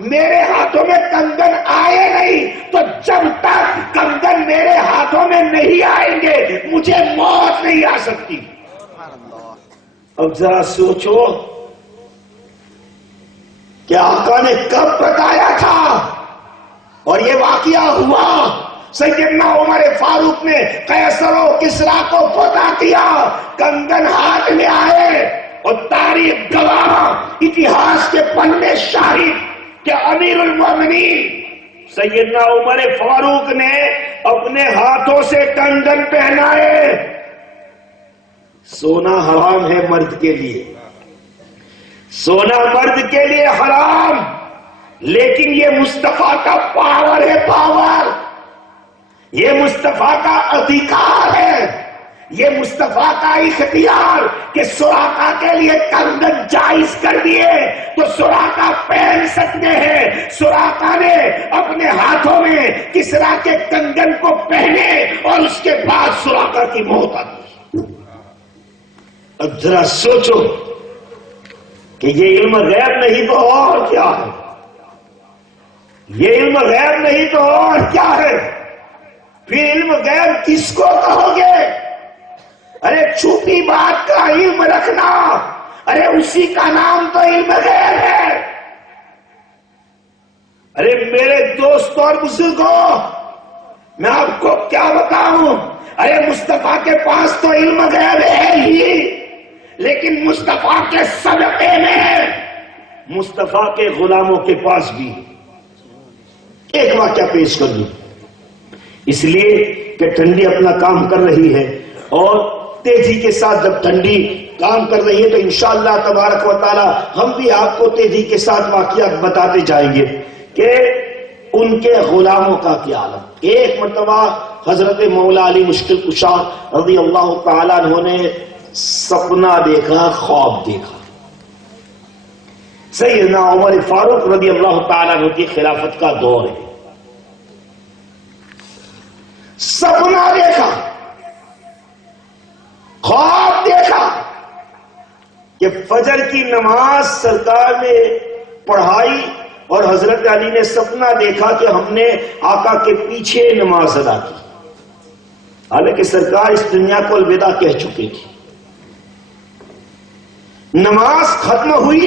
میرے ہاتھوں میں کنگن آئے نہیں، تو جب تک کنگن میرے ہاتھوں میں نہیں آئیں گے مجھے موت نہیں آ سکتی. اب ذرا سوچو کہ آقا نے کب بتایا تھا اور یہ واقعہ ہوا. سیدنا عمر فاروق نے قیصر و کسرا کو فتح کیا، کنگن ہاتھ میں آئے، اور تاریخ گواہ، اتہاس کے پنے شاہد کہ امیر المومنین سیدنا عمر فاروق نے اپنے ہاتھوں سے کنگن پہنائے. سونا حرام ہے مرد کے لیے، سونا مرد کے لیے حرام، لیکن یہ مصطفیٰ کا پاور ہے، پاور، یہ مصطفیٰ کا ادھیکار ہے، یہ مصطفیٰ کا اختیار کہ سراقہ کے لیے کنگن جائز کر دیے تو سراقہ پہن سکتے ہیں. سراقہ نے اپنے ہاتھوں میں کسرا کے کنگن کو پہنے اور اس کے بعد سراقہ کی موت آ گئی. اب ذرا سوچو کہ یہ علم غیب نہیں تو اور کیا ہے؟ یہ علم غیب نہیں تو اور کیا ہے؟ پھر علم غیب کس کو کہو گے؟ ارے چھپی بات کا علم رکھنا، ارے اسی کا نام تو علم غیب ہے. ارے میرے دوست اور بزرگوں، میں آپ کو کیا بتاؤں، ارے مصطفیٰ کے پاس تو علم غیب ہے ہی، لیکن مصطفیٰ کے صدقے میں مصطفیٰ کے غلاموں کے پاس بھی. ایک واقعہ پیش کر دوں، اس لیے کہ ٹھنڈی اپنا کام کر رہی ہے، اور تیزی کے ساتھ جب ٹھنڈی کام کر رہی ہے تو انشاءاللہ تبارک و تعالی ہم بھی آپ کو تیزی کے ساتھ واقعات بتاتے جائیں گے کہ ان کے غلاموں کا کیا حال. ایک مرتبہ حضرت مولا علی مشکل کشا رضی اللہ تعالیٰ عنہ نے سپنا دیکھا، خواب دیکھا. سیدنا عمر فاروق رضی اللہ تعالیٰ عنہ کی خلافت کا دور ہے. سپنا دیکھا، خواب دیکھا کہ فجر کی نماز سرکار نے پڑھائی، اور حضرت علی نے سپنا دیکھا کہ ہم نے آقا کے پیچھے نماز ادا کی، حالانکہ سرکار اس دنیا کو الوداع کہہ چکے تھے. نماز ختم ہوئی،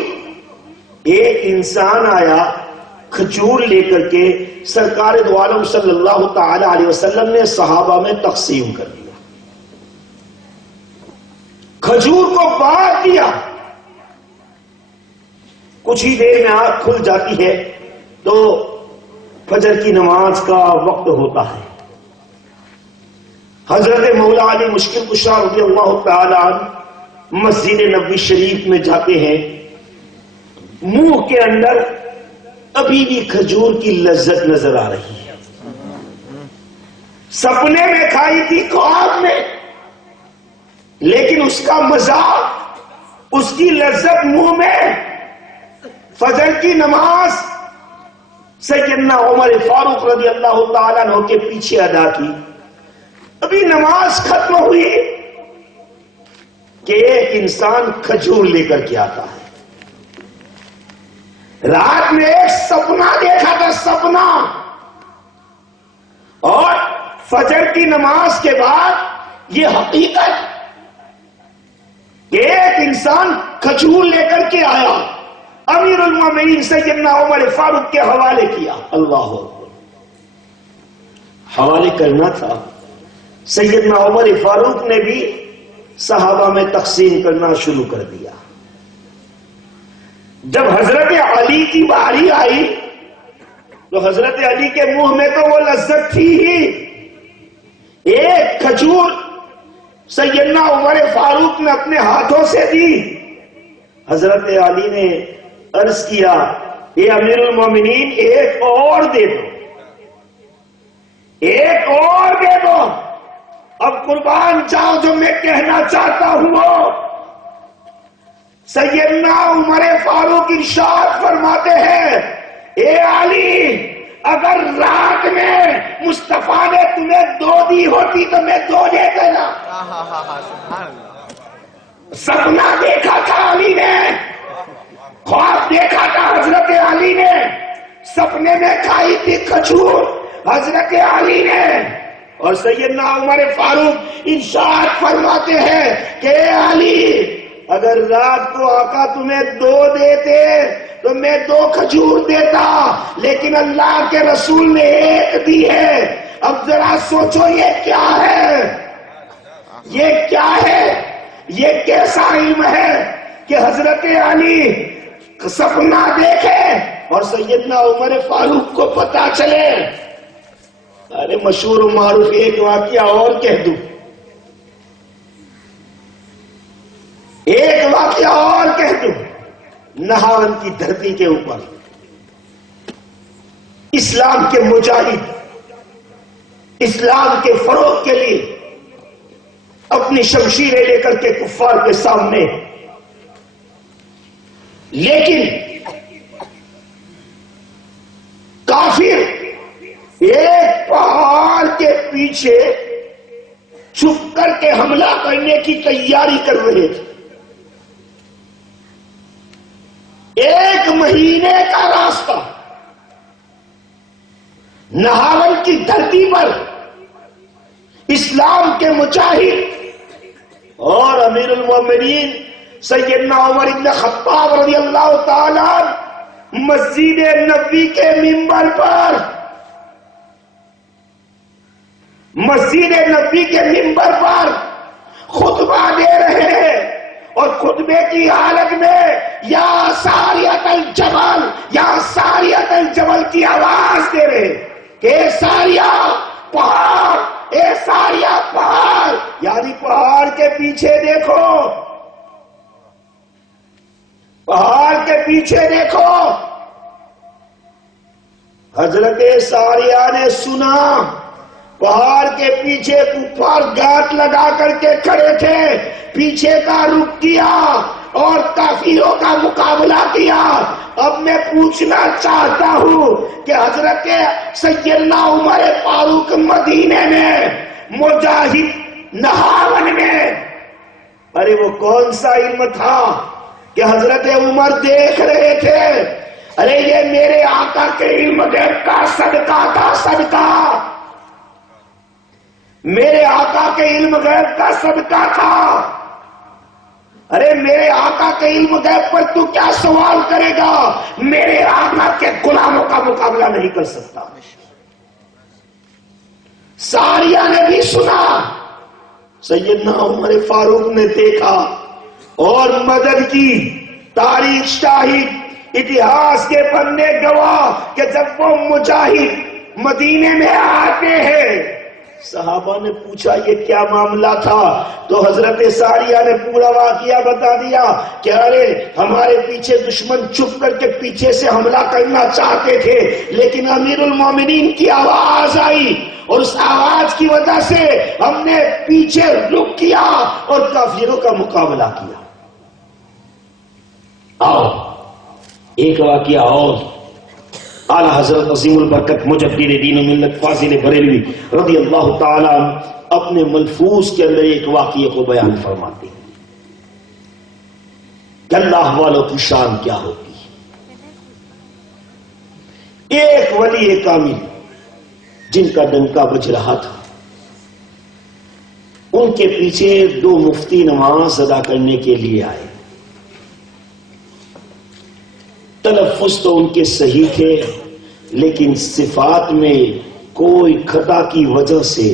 ایک انسان آیا کھجور لے کر کے، سرکار دو عالم صلی اللہ تعالی علیہ وسلم نے صحابہ میں تقسیم کر دیا، کھجور کو بانٹ دیا. کچھ ہی دیر میں آنکھ کھل جاتی ہے تو فجر کی نماز کا وقت ہوتا ہے. حضرت مولا علی مشکل کشا رضی اللہ تعالی عنہ مسجد نبوی شریف میں جاتے ہیں. منہ کے اندر ابھی بھی کھجور کی لذت نظر آ رہی ہے. سپنے میں کھائی تھی، خواب میں، لیکن اس کا مزہ، اس کی لذت منہ میں. فجر کی نماز سیدنا عمر فاروق رضی اللہ تعالیٰ عنہ کے پیچھے ادا کی. ابھی نماز ختم ہوئی کہ ایک انسان کھجور لے کر کے آتا ہے. رات میں ایک سپنا دیکھا تھا، سپنا، اور فجر کی نماز کے بعد یہ حقیقت کہ ایک انسان کھجور لے کر کے آیا، امیر المومنین سیدنا عمر فاروق کے حوالے کیا. اللہ اکبر. حوالے کرنا تھا، سیدنا عمر فاروق نے بھی صحابہ میں تقسیم کرنا شروع کر دیا۔ جب حضرت علی کی باری آئی تو حضرت علی کے منہ میں تو وہ لذت تھی ہی، ایک کھجور سیدنا عمر فاروق نے اپنے ہاتھوں سے دی۔ حضرت علی نے عرض کیا، اے امیر المومنین ایک اور دے دو، ایک اور دے دو۔ اب قربان جاؤ، جو میں کہنا چاہتا ہوں وہ سیدنا عمر فاروق ارشاد فرماتے ہیں، اے علی اگر رات میں مصطفیٰ نے تمہیں 2 دی ہوتی تو میں 2 دے دینا۔ سپنا دیکھا تھا علی نے، خواب دیکھا تھا حضرت علی نے، سپنے میں کھائی تھی کھجور حضرت علی نے، اور سیدنا عمر فاروق ارشاد فرماتے ہیں کہ اے علی اگر رات کو آقا تمہیں 2 دیتے تو میں 2 کھجور دیتا، لیکن اللہ کے رسول نے 1 دی ہے۔ اب ذرا سوچو یہ کیا ہے، یہ کیا ہے، یہ کیسا علم ہے کہ حضرت علی سپنا دیکھے اور سیدنا عمر فاروق کو پتا چلے۔ ارے مشہور و معروف ایک واقعہ اور کہہ دوں، ایک واقعہ اور کہہ دوں۔ نہاون کی دھرتی کے اوپر اسلام کے مجاہد اسلام کے فروغ کے لیے اپنی شمشیریں لے کر کے کفار کے سامنے، لیکن کافر ایک پہاڑ کے پیچھے چھپ کر کے حملہ کرنے کی تیاری کر رہے تھے۔ 1 مہینے کا راستہ نہاون کی دھرتی پر اسلام کے مجاہد اور امیر المومنین سیدنا عمر بن خطاب رضی اللہ تعالی مسجد نبوی کے منبر پر خطبہ دے رہے ہیں، اور خطبے کی حالت میں یا ساریت الجبل، یا ساریت الجبل کی آواز دے رہے کہ ساریا پہاڑ، اے ساریا پہاڑ، یعنی پہاڑ کے پیچھے دیکھو، پہاڑ کے پیچھے دیکھو۔ حضرت ساریہ نے سنا، پہاڑ کے پیچھے کفار گاٹ لگا کر کے کھڑے تھے، پیچھے کا رخ کیا اور کافروں کا مقابلہ کیا۔ اب میں پوچھنا چاہتا ہوں کہ حضرت سیدنا عمر فاروق مدینے میں، مجاہد نہاون میں، ارے وہ کون سا علم تھا کہ حضرت عمر دیکھ رہے تھے؟ ارے یہ میرے آقا کے علم غیب کا صدقہ تھا، صدقہ میرے آقا کے علم غیب کا صدقہ تھا۔ ارے میرے آقا کے علم غیب پر تو کیا سوال کرے گا؟ میرے آقا کے غلاموں کا مقابلہ نہیں کر سکتا۔ ساریہ نے بھی سنا، سیدنا عمر فاروق نے دیکھا اور مدد کی۔ تاریخ شاہد، اتہاس کے پنے گواہ کہ جب وہ مجاہد مدینے میں آتے ہیں، صحابہ نے پوچھا یہ کیا معاملہ تھا؟ تو حضرت ساریہ نے پورا واقعہ بتا دیا کہ ارے ہمارے پیچھے دشمن چھپ کر کے پیچھے سے حملہ کرنا چاہتے تھے، لیکن امیر المومنین کی آواز آئی اور اس آواز کی وجہ سے ہم نے پیچھے رک کیا اور کافروں کا مقابلہ کیا۔ آؤ ایک واقعہ اور، اعلی حضرت عظیم البرکت مجدد دین و ملت فاضل بریلوی رضی اللہ تعالیٰ اپنے ملفوظ کے اندر ایک واقعے کو بیان فرماتے ہیں کہ اللہ والوں کی شان کیا ہوتی ہے۔ ایک ولی کامل جن کا ڈنکا بج رہا تھا، ان کے پیچھے 2 مفتی نماز ادا کرنے کے لیے آئے۔ تلفظ تو ان کے صحیح تھے، لیکن صفات میں کوئی خطا کی وجہ سے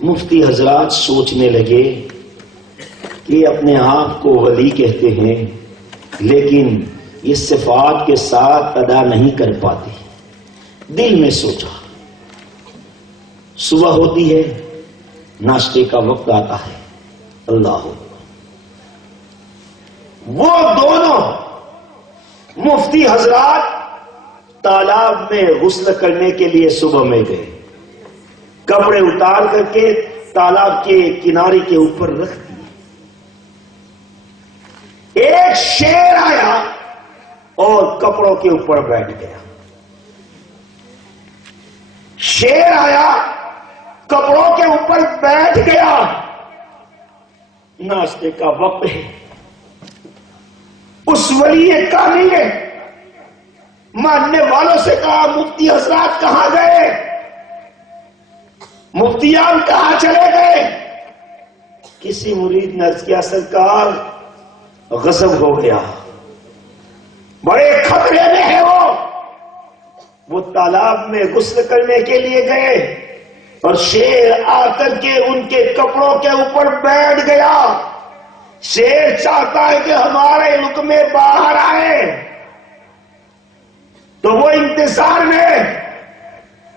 مفتی حضرات سوچنے لگے کہ اپنے آپ کو ولی کہتے ہیں لیکن یہ صفات کے ساتھ ادا نہیں کر پاتے، دل میں سوچا، صبح ہوتی ہے، ناشتے کا وقت آتا ہے، اللہ وہ دونوں مفتی حضرات تالاب میں غسل کرنے کے لیے صبح میں گئے، کپڑے اتار کر کے تالاب کے کنارے کے اوپر رکھ دیے۔ ایک شیر آیا اور کپڑوں کے اوپر بیٹھ گیا، شیر آیا کپڑوں کے اوپر بیٹھ گیا، ناشتے کا وقت ہے۔ اس ولی کامل نے ماننے والوں سے کہا مفتی حضرات کہاں گئے، مفتیان کہاں چلے گئے؟ کسی مرید نے عرض کیا سرکار غضب ہو گیا، بڑے خطرے میں ہے وہ تالاب میں غسل کرنے کے لیے گئے اور شیر آ کر کے ان کے کپڑوں کے اوپر بیٹھ گیا۔ شیر چاہتا ہے کہ ہمارے ملک میں باہر آئے تو وہ انتظار میں،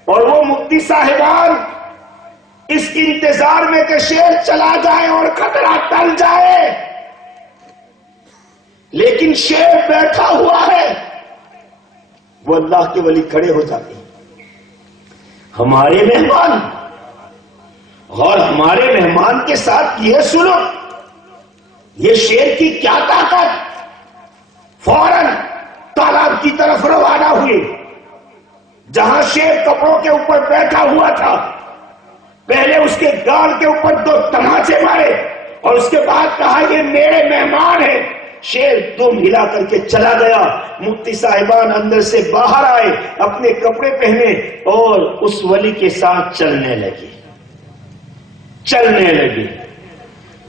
اور وہ مفتی صاحبان اس کی انتظار میں کہ شیر چلا جائے اور خطرہ ٹل جائے، لیکن شیر بیٹھا ہوا ہے۔ وہ اللہ کے ولی کھڑے ہو جاتے ہیں، ہمارے مہمان، اور ہمارے مہمان کے ساتھ یہ سنو، یہ شیر کی کیا طاقت، فوراً تالاب کی طرف روانہ ہوئے جہاں شیر کپڑوں کے اوپر بیٹھا ہوا تھا۔ پہلے اس کے گال کے اوپر 2 تماچے مارے اور اس کے بعد کہا یہ میرے مہمان ہیں۔ شیر دم ہلا کر کے چلا گیا۔ مفتی صاحبان اندر سے باہر آئے، اپنے کپڑے پہنے اور اس ولی کے ساتھ چلنے لگے۔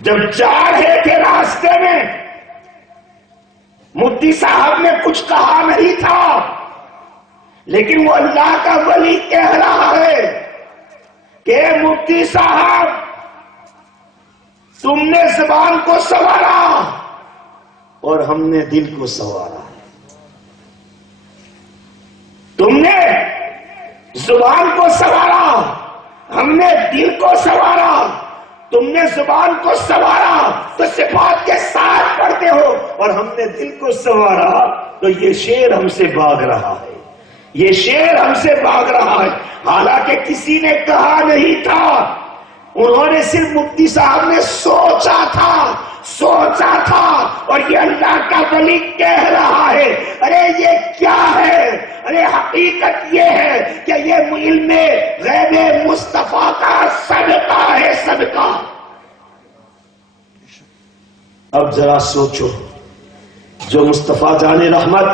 جب جا رہے تھے راستے میں، مفتی صاحب نے کچھ کہا نہیں تھا، لیکن وہ اللہ کا ولی کہہ رہا ہے کہ مفتی صاحب تم نے زبان کو سنوارا اور ہم نے دل کو سنوارا۔ تم نے زبان کو سنوارا، ہم نے دل کو سنوارا۔ تم نے زبان کو سنوارا تو صفات کے ساتھ پڑھتے ہو، اور ہم نے دل کو سنوارا تو یہ شیر ہم سے بھاگ رہا ہے، یہ شیر ہم سے بھاگ رہا ہے۔ حالانکہ کسی نے کہا نہیں تھا، انہوں نے صرف مفتی صاحب نے سوچا تھا، اور یہ اللہ کا ولی کہہ رہا ہے۔ ارے یہ کیا ہے؟ ارے حقیقت یہ ہے کہ یہ علم غیب مصطفیٰ کا صدقہ ہے، صدقہ۔ اب ذرا سوچو، جو مصطفیٰ جان رحمت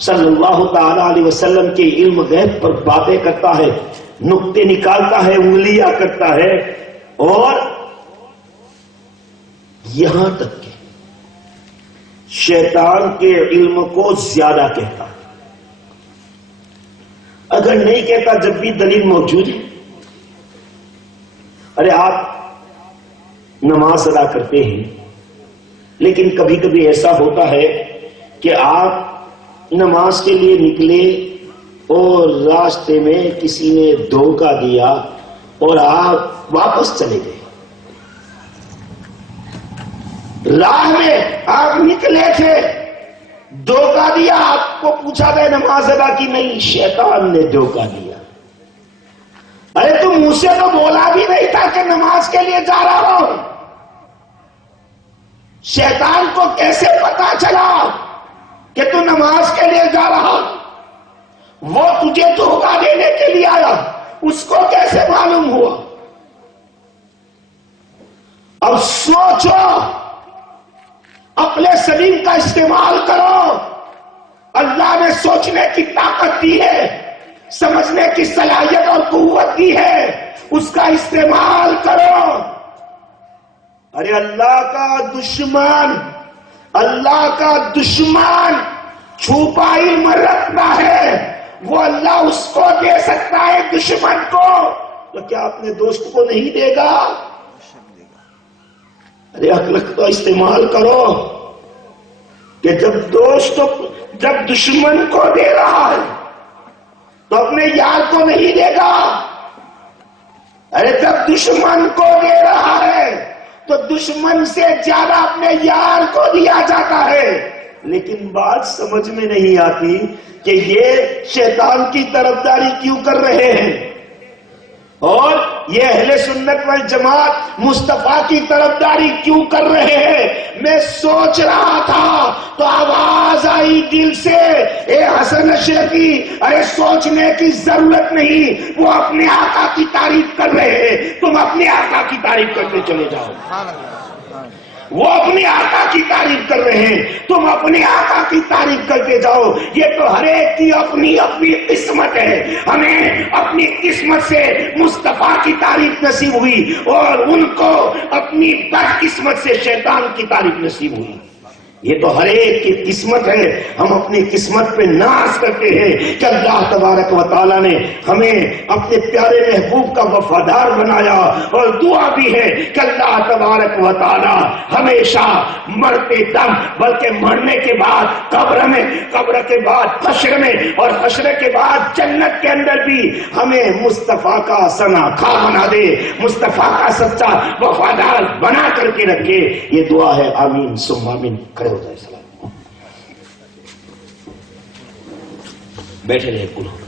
صلی اللہ تعالی علیہ وسلم کے علم غیب پر باتیں کرتا ہے، نقطے نکالتا ہے، انگلیاں کرتا ہے، اور یہاں تک کہ شیطان کے علم کو زیادہ کہتا ہے۔ اگر نہیں کہتا جب بھی دلیل موجود ہے۔ ارے آپ نماز ادا کرتے ہیں، لیکن کبھی کبھی ایسا ہوتا ہے کہ آپ نماز کے لیے نکلے اور راستے میں کسی نے دھوکہ دیا اور آپ واپس چلے گئے۔ راہ میں آپ نکلے تھے، دھوکہ دیا، آپ کو پوچھا گیا نماز ادا کی؟ نہیں، شیطان نے دھوکہ دیا۔ ارے تم منہ سے تو بولا بھی نہیں تھا کہ نماز کے لیے جا رہا ہوں۔ شیطان کو کیسے پتا چلا کہ تو نماز کے لیے جا رہا؟ وہ تجھے دھوکہ دینے کے لیے آیا، اس کو کیسے معلوم ہوا؟ اب سوچو، اپنے زمین کا استعمال کرو۔ اللہ نے سوچنے کی طاقت دی ہے، سمجھنے کی صلاحیت اور قوت دی ہے، اس کا استعمال کرو۔ ارے اللہ کا دشمن چھپا علم رکھتا ہے، وہ اللہ اس کو دے سکتا ہے دشمن کو، تو کیا اپنے دوست کو نہیں دے گا؟ ارے عقل تو استعمال کرو کہ جب دشمن کو دے رہا ہے تو اپنے یار کو نہیں دے گا. ارے جب دشمن کو دے رہا ہے تو دشمن سے زیادہ اپنے یار کو دیا جاتا ہے. لیکن بات سمجھ میں نہیں آتی کہ یہ شیطان کی طرفداری کیوں کر رہے ہیں اور یہ اہل سنت والجماعت مصطفیٰ کی طرفداری کیوں کر رہے ہیں. میں سوچ رہا تھا تو آواز آئی دل سے، اے حسن اشرفی، ارے سوچنے کی ضرورت نہیں، وہ اپنے آقا کی تعریف کر رہے ہیں، تم اپنے آقا کی تعریف کرتے چلے جاؤ. وہ اپنے آقا کی تعریف کر رہے ہیں، تم اپنے آقا کی تعریف کرتے جاؤ. یہ تو ہر ایک کی اپنی اپنی قسمت ہے. ہمیں اپنی قسمت سے مصطفیٰ کی تعریف نصیب ہوئی اور ان کو اپنی بد قسمت سے شیطان کی تعریف نصیب ہوئی. یہ تو ہر ایک کی قسمت ہے. ہم اپنی قسمت پہ ناز کرتے ہیں کہ اللہ تبارک و تعالیٰ نے ہمیں اپنے پیارے محبوب کا وفادار بنایا، اور دعا بھی ہے کہ اللہ تبارک و تعالیٰ ہمیشہ مرتے دم، بلکہ مرنے کے بعد قبر میں، قبر کے بعد حشر میں، اور حشر کے بعد جنت کے اندر بھی ہمیں مصطفیٰ کا شناخواہ بنا دے، مصطفیٰ کا سچا وفادار بنا کر کے رکھے. یہ دعا ہے. آمین ثم آمین. کھڑے ہو جائے. سلام. بیٹھے رہے پورا.